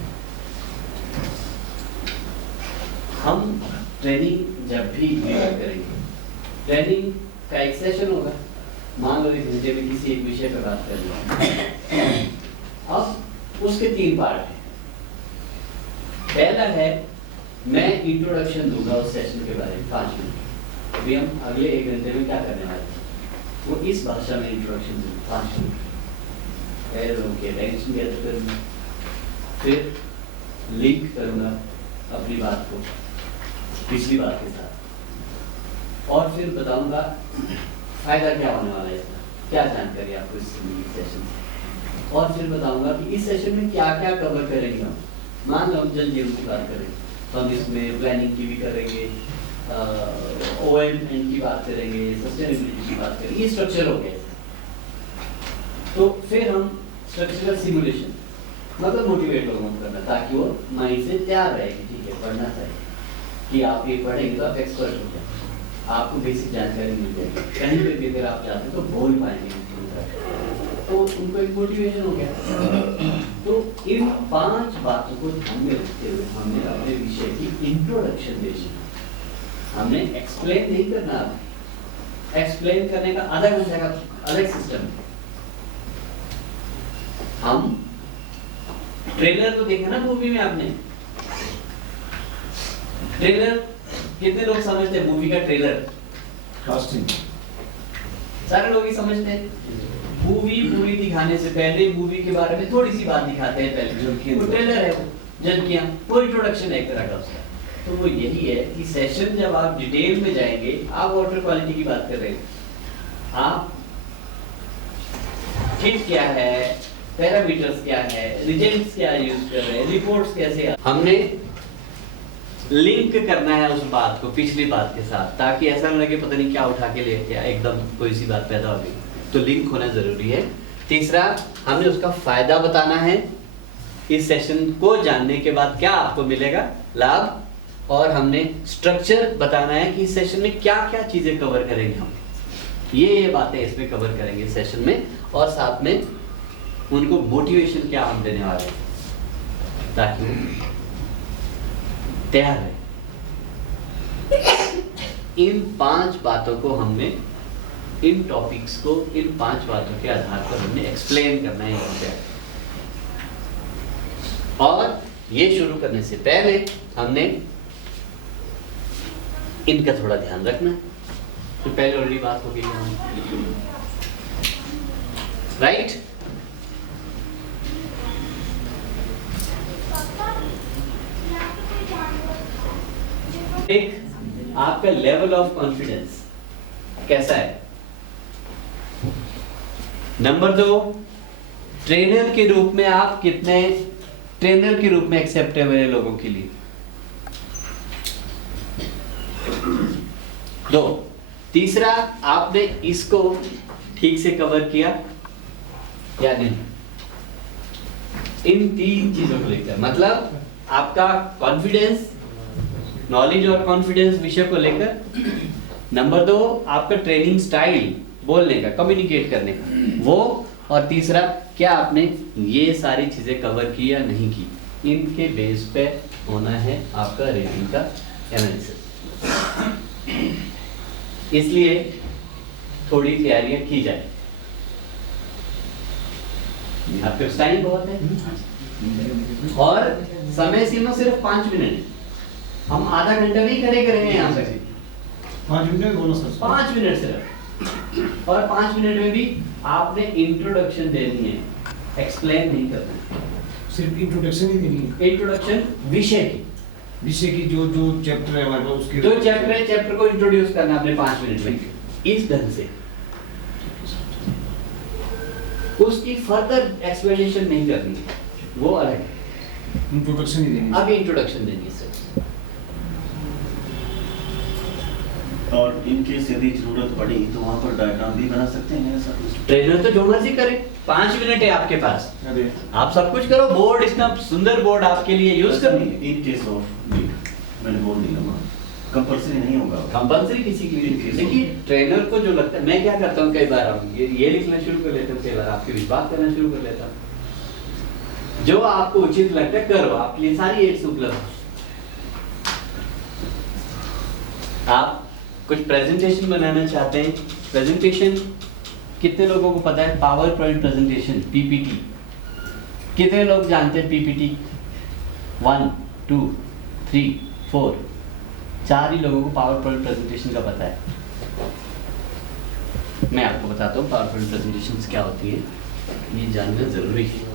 हम ट्रेनिंग जब भी करेंगे, ट्रेनिंग का एक सेशन होगा, मान लो इस घंटे में किसी एक विषय पर बात कर रहे। अब उसके 3 पार्ट हैं। पहला है मैं इंट्रोडक्शन दूंगा उस सेशन के बारे में 5 मिनट। अभी हम अगले 1 घंटे में क्या करने वाले हैं वो इस भाषा में इंट्रोडक्शन दूंगा 5 मिनट। फिर उनके अटेंशन गैदर करूंगा, फिर लिंक करूंगा अपनी बात को पिछली बात के साथ, और फिर बताऊंगा फायदा क्या होने वाला है इसका, क्या जानकारी आपको इस सेशन से, और फिर बताऊंगा कि इस सेशन में क्या क्या कवर करेंगे हम। मान लो हम जल जीवन की बात करें तो हम इसमें प्लानिंग की भी करेंगे, OM की बात करेंगे, सस्टेनेबिलिटी की बात करेंगे, ये स्ट्रक्चर हो गया। तो फिर हम स्ट्रक्चरल सिमुलेशन मतलब मोटिवेट लोगों को करना ताकि वो माइंड से तैयार रहे कि ठीक है पढ़ना चाहिए, कि आप ये पढ़ेंगे तो आप एक्सपर्ट हो जाएंगे, आपको बेसिक जानकारी मिल जाएगी, कहीं पे भी अगर आप जाते हैं तो बोल पाएंगे, तो उनको एक मोटिवेशन हो गया। तो इन 5 बातों को ध्यान में रखते हुए हमने अपने विषय की इंट्रोडक्शन देनी। हमने एक्सप्लेन नहीं करना, एक्सप्लेन करने का आधा घंटा का अलग सिस्टम है। हम ट्रेलर तो देखा ना मूवी में आपने, ट्रेलर कितने लोग समझते हैं मूवी का ट्रेलर? कास्टिंग सारे लोग ही समझते हैं। मूवी पूरी दिखाने से पहले मूवी के बारे में थोड़ी सी बात दिखाते हैं पहले, वो ट्रेलर है, वो झलकियां, वो इंट्रोडक्शन है एक तरह का उसका। तो वो यही है कि सेशन जब आप डिटेल में जाएंगे, आप वाटर क्वालिटी की बात कर रहे हैं, आप किट क्या है, पैरामीटर्स क्या है, रिजल्ट्स क्या यूज कर रहे हैं, रिपोर्ट्स कैसे, हमने लिंक करना है उस बात को पिछली बात के साथ, ताकि ऐसा न लगे पता नहीं क्या उठा के ले क्या एकदम कोई सी बात पैदा हो गई। तो लिंक होना जरूरी है। तीसरा, हमने उसका फायदा बताना है, इस सेशन को जानने के बाद क्या आपको मिलेगा लाभ, और हमने स्ट्रक्चर बताना है कि इस सेशन में क्या क्या चीजें कवर करेंगे हम, ये बातें इसमें कवर करेंगे सेशन में, और साथ में उनको मोटिवेशन क्या हम देने वाले हैं ताकि तैयार है। इन 5 बातों को हमने, इन टॉपिक्स को इन 5 बातों के आधार पर हमने एक्सप्लेन करना है यहाँ पे। और ये शुरू करने से पहले हमने इनका थोड़ा ध्यान रखना है। तो पहले ऑलरेडी बात हो गई, राइट? एक आपका लेवल ऑफ कॉन्फिडेंस कैसा है। नंबर 2, ट्रेनर के रूप में आप कितने ट्रेनर के रूप में एक्सेप्टेबल है लोगों के लिए। 2, तीसरा, आपने इसको ठीक से कवर किया या नहीं। इन 3 चीजों को लेकर, मतलब आपका कॉन्फिडेंस, नॉलेज और कॉन्फिडेंस विषय को लेकर। नंबर 2, आपका ट्रेनिंग स्टाइल, बोलने का, कम्युनिकेट करने का, वो। और तीसरा, क्या आपने ये सारी चीजें कवर की या नहीं की। इनके बेस पे होना है आपका रेटिंग का एनालिसिस। इसलिए थोड़ी तैयारियां की जाए। आपके पास टाइम बहुत है और समय सीमा सिर्फ 5 मिनट। हम आधा घंटा नहीं खड़े करेंगे यहाँ पे, 5 मिनट बोलो सर, 5 मिनट सिर्फ। और 5 मिनट में भी आपने इंट्रोडक्शन देनी है, एक्सप्लेन नहीं करना है। सिर्फ इंट्रोडक्शन ही देनी है। इंट्रोडक्शन विषय की, विषय की जो चैप्टर है हमारे पास उसके, जो चैप्टर है, चैप्टर को इंट्रोड्यूस करना अपने 5 मिनट में इस ढंग से। उसकी फर्दर एक्सप्लेनेशन नहीं करनी है, वो अलग है। इंट्रोडक्शन ही देनी है। आगे इंट्रोडक्शन देनी है सर। और इनकेस यदि जरूरत पड़ी तो वहाँ पर डायग्राम भी बना सकते हैं ऐसा कुछ। ट्रेनर तो जो मर्जी करे, 5 मिनट है आपके पास, आप सब कुछ करो। बोर्ड, इतना सुंदर बोर्ड आपके लिए यूज कर। इन केस ऑफ नीड मैंने बोल दिया ना, कंपल्सरी नहीं होगा। कंपल्सरी किसी के लिए नहीं। देखिए ट्रेनर को जो लगता है, मैं क्या करता हूँ, कई बार हम ये लिखना शुरू कर लेते हैं, कई बार आपके बीच बात करना शुरू कर लेता हूँ। जो आपको उचित लगता है करो, आपके लिए सारी एड्स उपलब्ध है। आप कुछ प्रेजेंटेशन बनाना चाहते हैं, प्रेजेंटेशन कितने लोगों को पता है? पावर पॉइंट प्रेजेंटेशन, पीपीटी, कितने लोग जानते हैं पीपीटी? 1 2 3 4, 4 ही लोगों को पावर पॉइंट प्रेजेंटेशन का पता है। मैं आपको बताता हूँ पावर पॉइंट प्रेजेंटेशन क्या होती है, ये जानना जरूरी है।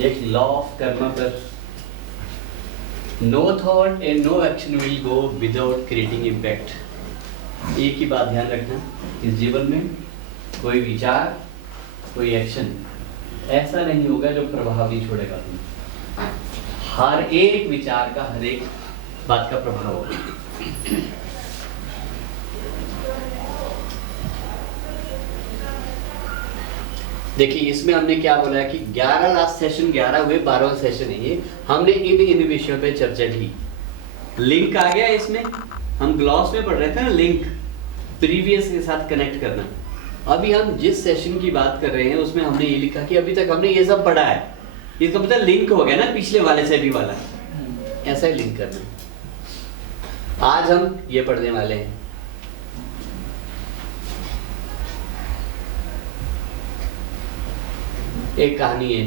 एक लॉ ऑफ कर्मा पर, no thought and no action will go without creating impact. एक ही बात ध्यान रखना, इस जीवन में कोई विचार, कोई एक्शन ऐसा नहीं होगा जो प्रभाव नहीं छोड़ेगा तुम्हें। हर एक विचार का, हर एक बात का प्रभाव होगा। देखिए इसमें हमने क्या बोला है कि 11 लास्ट सेशन, 11 हुए, 12वां सेशन है ये। हमने इन विषयों पे चर्चा की। लिंक आ गया इसमें, हम ग्लॉस में पढ़ रहे थे ना, लिंक प्रीवियस के साथ कनेक्ट करना। अभी हम जिस सेशन की बात कर रहे हैं उसमें हमने ये लिखा कि अभी तक हमने ये सब पढ़ा है, इसका मतलब लिंक हो गया ना पिछले वाले से भी वाला, ऐसा ही लिंक करना। आज हम ये पढ़ने वाले हैं। एक कहानी है,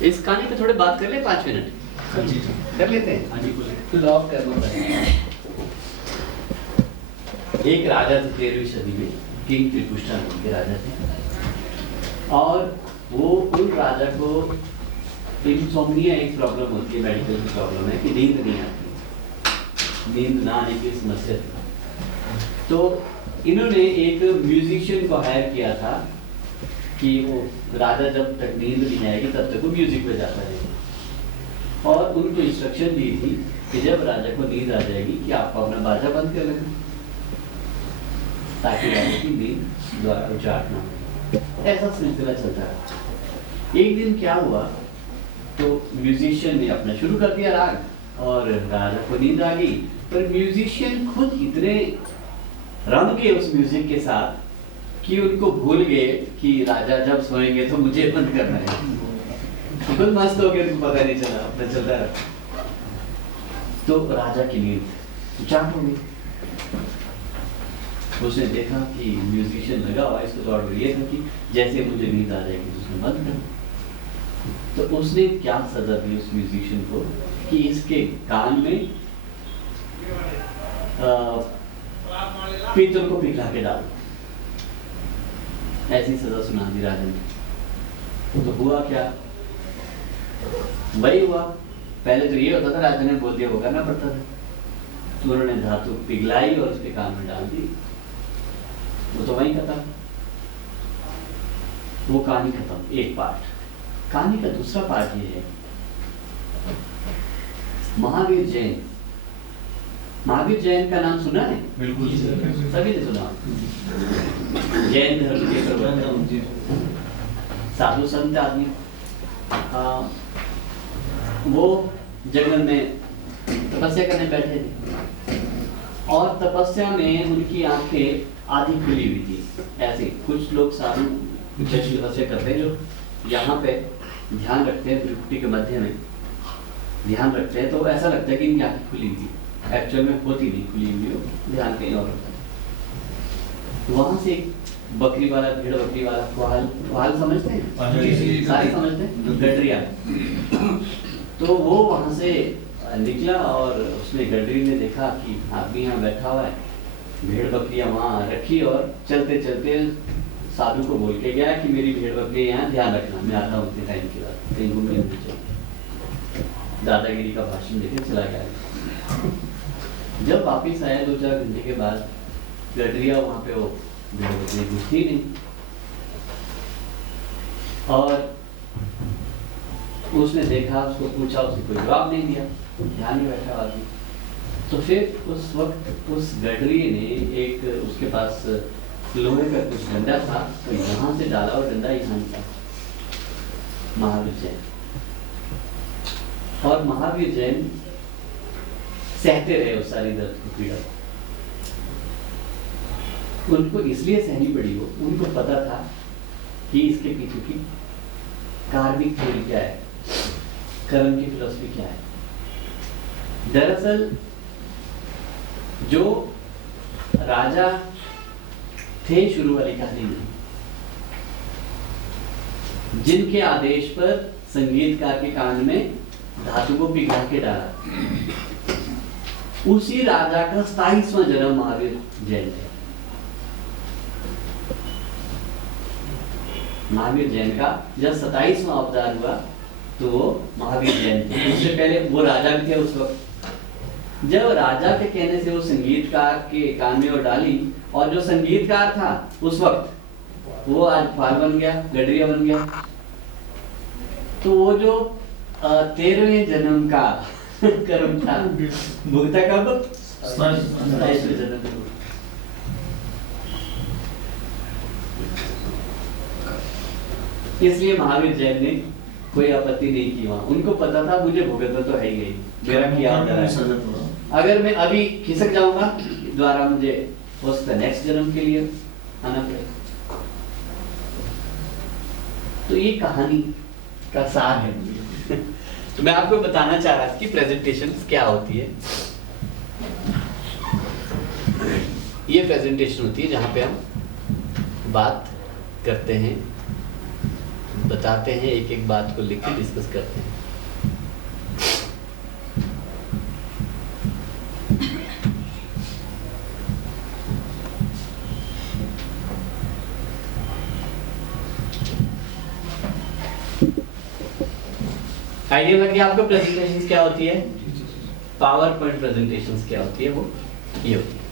इस कहानी पे थोड़े बात कर ले, 5 मिनट कर लेते हैं। हाँ जी बोले। लॉ ऑफ कर्मा पर एक राजा थे 13वीं सदी में, किंग त्रिपुष्टा नाम के राजा थे, और वो उन राजा को इंसोम्निया एक प्रॉब्लम होती है, मेडिकल की प्रॉब्लम है कि नींद नहीं आती, नींद ना आने की समस्या थी। तो इन्होंने एक म्यूजिशियन को हायर किया था कि वो राजा जब तक नींद नहीं आएगी तब तक वो म्यूजिक बजाता रहेगा, और उनको इंस्ट्रक्शन दी थी कि जब राजा को नींद आ जाएगी कि आपको अपना बाजा बंद कर लेना, ताकि राजा की नींद द्वारा उचाट ना हो। ऐसा सिलसिला चलता है। एक दिन क्या हुआ, तो म्यूजिशियन ने अपना शुरू कर दिया राग और राजा को नींद आ गई, पर म्यूजिशियन खुद इतने रम के उस म्यूजिक के साथ कि उनको भूल गए कि राजा जब सोएंगे तो मुझे बंद करना है। खुद मस्त हो गए, उनको पता नहीं चला, अपना चलता रहा। तो राजा की नींद उचाट हो गई। उसने देखा कि म्यूजिशियन लगा हुआ, इसको तो ऑर्डर ये था कि जैसे मुझे नींद आ जाएगी तो उसने बंद कर। तो उसने क्या सजा दी उस म्यूजिशियन को कि इसके कान में पीतल को पिघला के डाल, ऐसी सजा सुना दी राजा ने। तो हुआ क्या, वही हुआ। पहले तो ये होता था राजा ने बोल दिया वो करना पड़ता था, तो उन्होंने धातु पिघलाई और उसके कान में डाल दी, वो तो वही खत्म, वो कहानी खत्म। एक पार्ट। कहानी का दूसरा पार्ट ये है, महावीर जैन। महावीर जैन का नाम सुना है? बिल्कुल सभी ने सुना। जैन धर्म के प्रवर्तक, साधु संत आदमी। वो जंगल में तपस्या करने बैठे थे, और तपस्या में उनकी आंखें आधी खुली हुई थी। ऐसे कुछ लोग साधु तपस्या करते हैं जो यहाँ पे ध्यान रखते हैं, त्रिपुटी के मध्य में ध्यान रखते हैं, तो ऐसा लगता है कि इनकी आंखें खुली हुई, एक्चुअल में होती नहीं खुली हुई, ध्यान कहीं और होता है। वहां से एक बकरी वाला, भेड़ बकरी वाला, कुहाल समझते हैं? जी, जी, सारे समझते हैं, गडरिया। तो वो वहां से निकला और उसने, गडरी ने देखा कि आदमी यहाँ बैठा हुआ है, भेड़ बकरियां वहाँ रखी, और चलते चलते साधु को बोल के गया कि मेरी भेड़ बकरियां यहाँ ध्यान रखना, मैं आता हूँ इतने टाइम के बाद, कहीं घूमने नहीं चाहिए। दादागिरी का भाषण देके चला गया। जब वापिस आया 2-4 घंटे के बाद, गडरिया वहाँ पे वो भेड़ बकरी घुसती नहीं, और उसने देखा, उसको पूछा, उसने कोई जवाब नहीं दिया, ध्यान में बैठा आदमी। तो फिर उस वक्त उस गडरी ने एक, उसके पास लोहे का कुछ डंडा था, तो यहाँ से डाला और डंडा यहाँ था महावीर जैन। और महावीर जैन सहते रहे उस सारी दर्द को, पीड़ा। उनको इसलिए सहनी पड़ी हो, उनको पता था कि इसके पीछे की कार्मिक थ्योरी क्या है, कर्म की फिलॉसफी क्या है। दरअसल जो राजा थे शुरू वाली कहानी में, जिनके आदेश पर संगीतकार के कान में धातु को पिघला के डाला, उसी राजा का 27वां जन्म महावीर जैन है। महावीर जैन का जब 27वां अवतार हुआ तो वो महावीर जैन थे। उससे पहले वो राजा भी थे उस वक्त। जब राजा के कहने से वो संगीतकार के कान में वो डाली, और जो संगीतकार था उस वक्त वो आज फाल बन गया, गडरिया बन गया। तो वो जो 13वें जन्म का कर्म था, भुगता कब? 27वें जन्म में। इसलिए महावीर जैन ने कोई आपत्ति नहीं की वहां। उनको पता था मुझे भुगतना तो है ही गई, मेरा किया है। अगर मैं अभी खिसक जाऊंगा द्वारा, मुझे हो सकता है नेक्स्ट जन्म के लिए आना पड़ेगा। तो ये कहानी का सार है। तो मैं आपको बताना चाह रहा था कि प्रेजेंटेशन क्या होती है। ये प्रेजेंटेशन होती है जहाँ पे हम बात करते हैं, बताते हैं, एक एक बात को लिख के डिस्कस करते हैं। आइडिया लग गया आपको प्रेजेंटेशंस क्या होती है? पावर पॉइंट प्रेजेंटेशंस क्या होती है? वो ये होती है।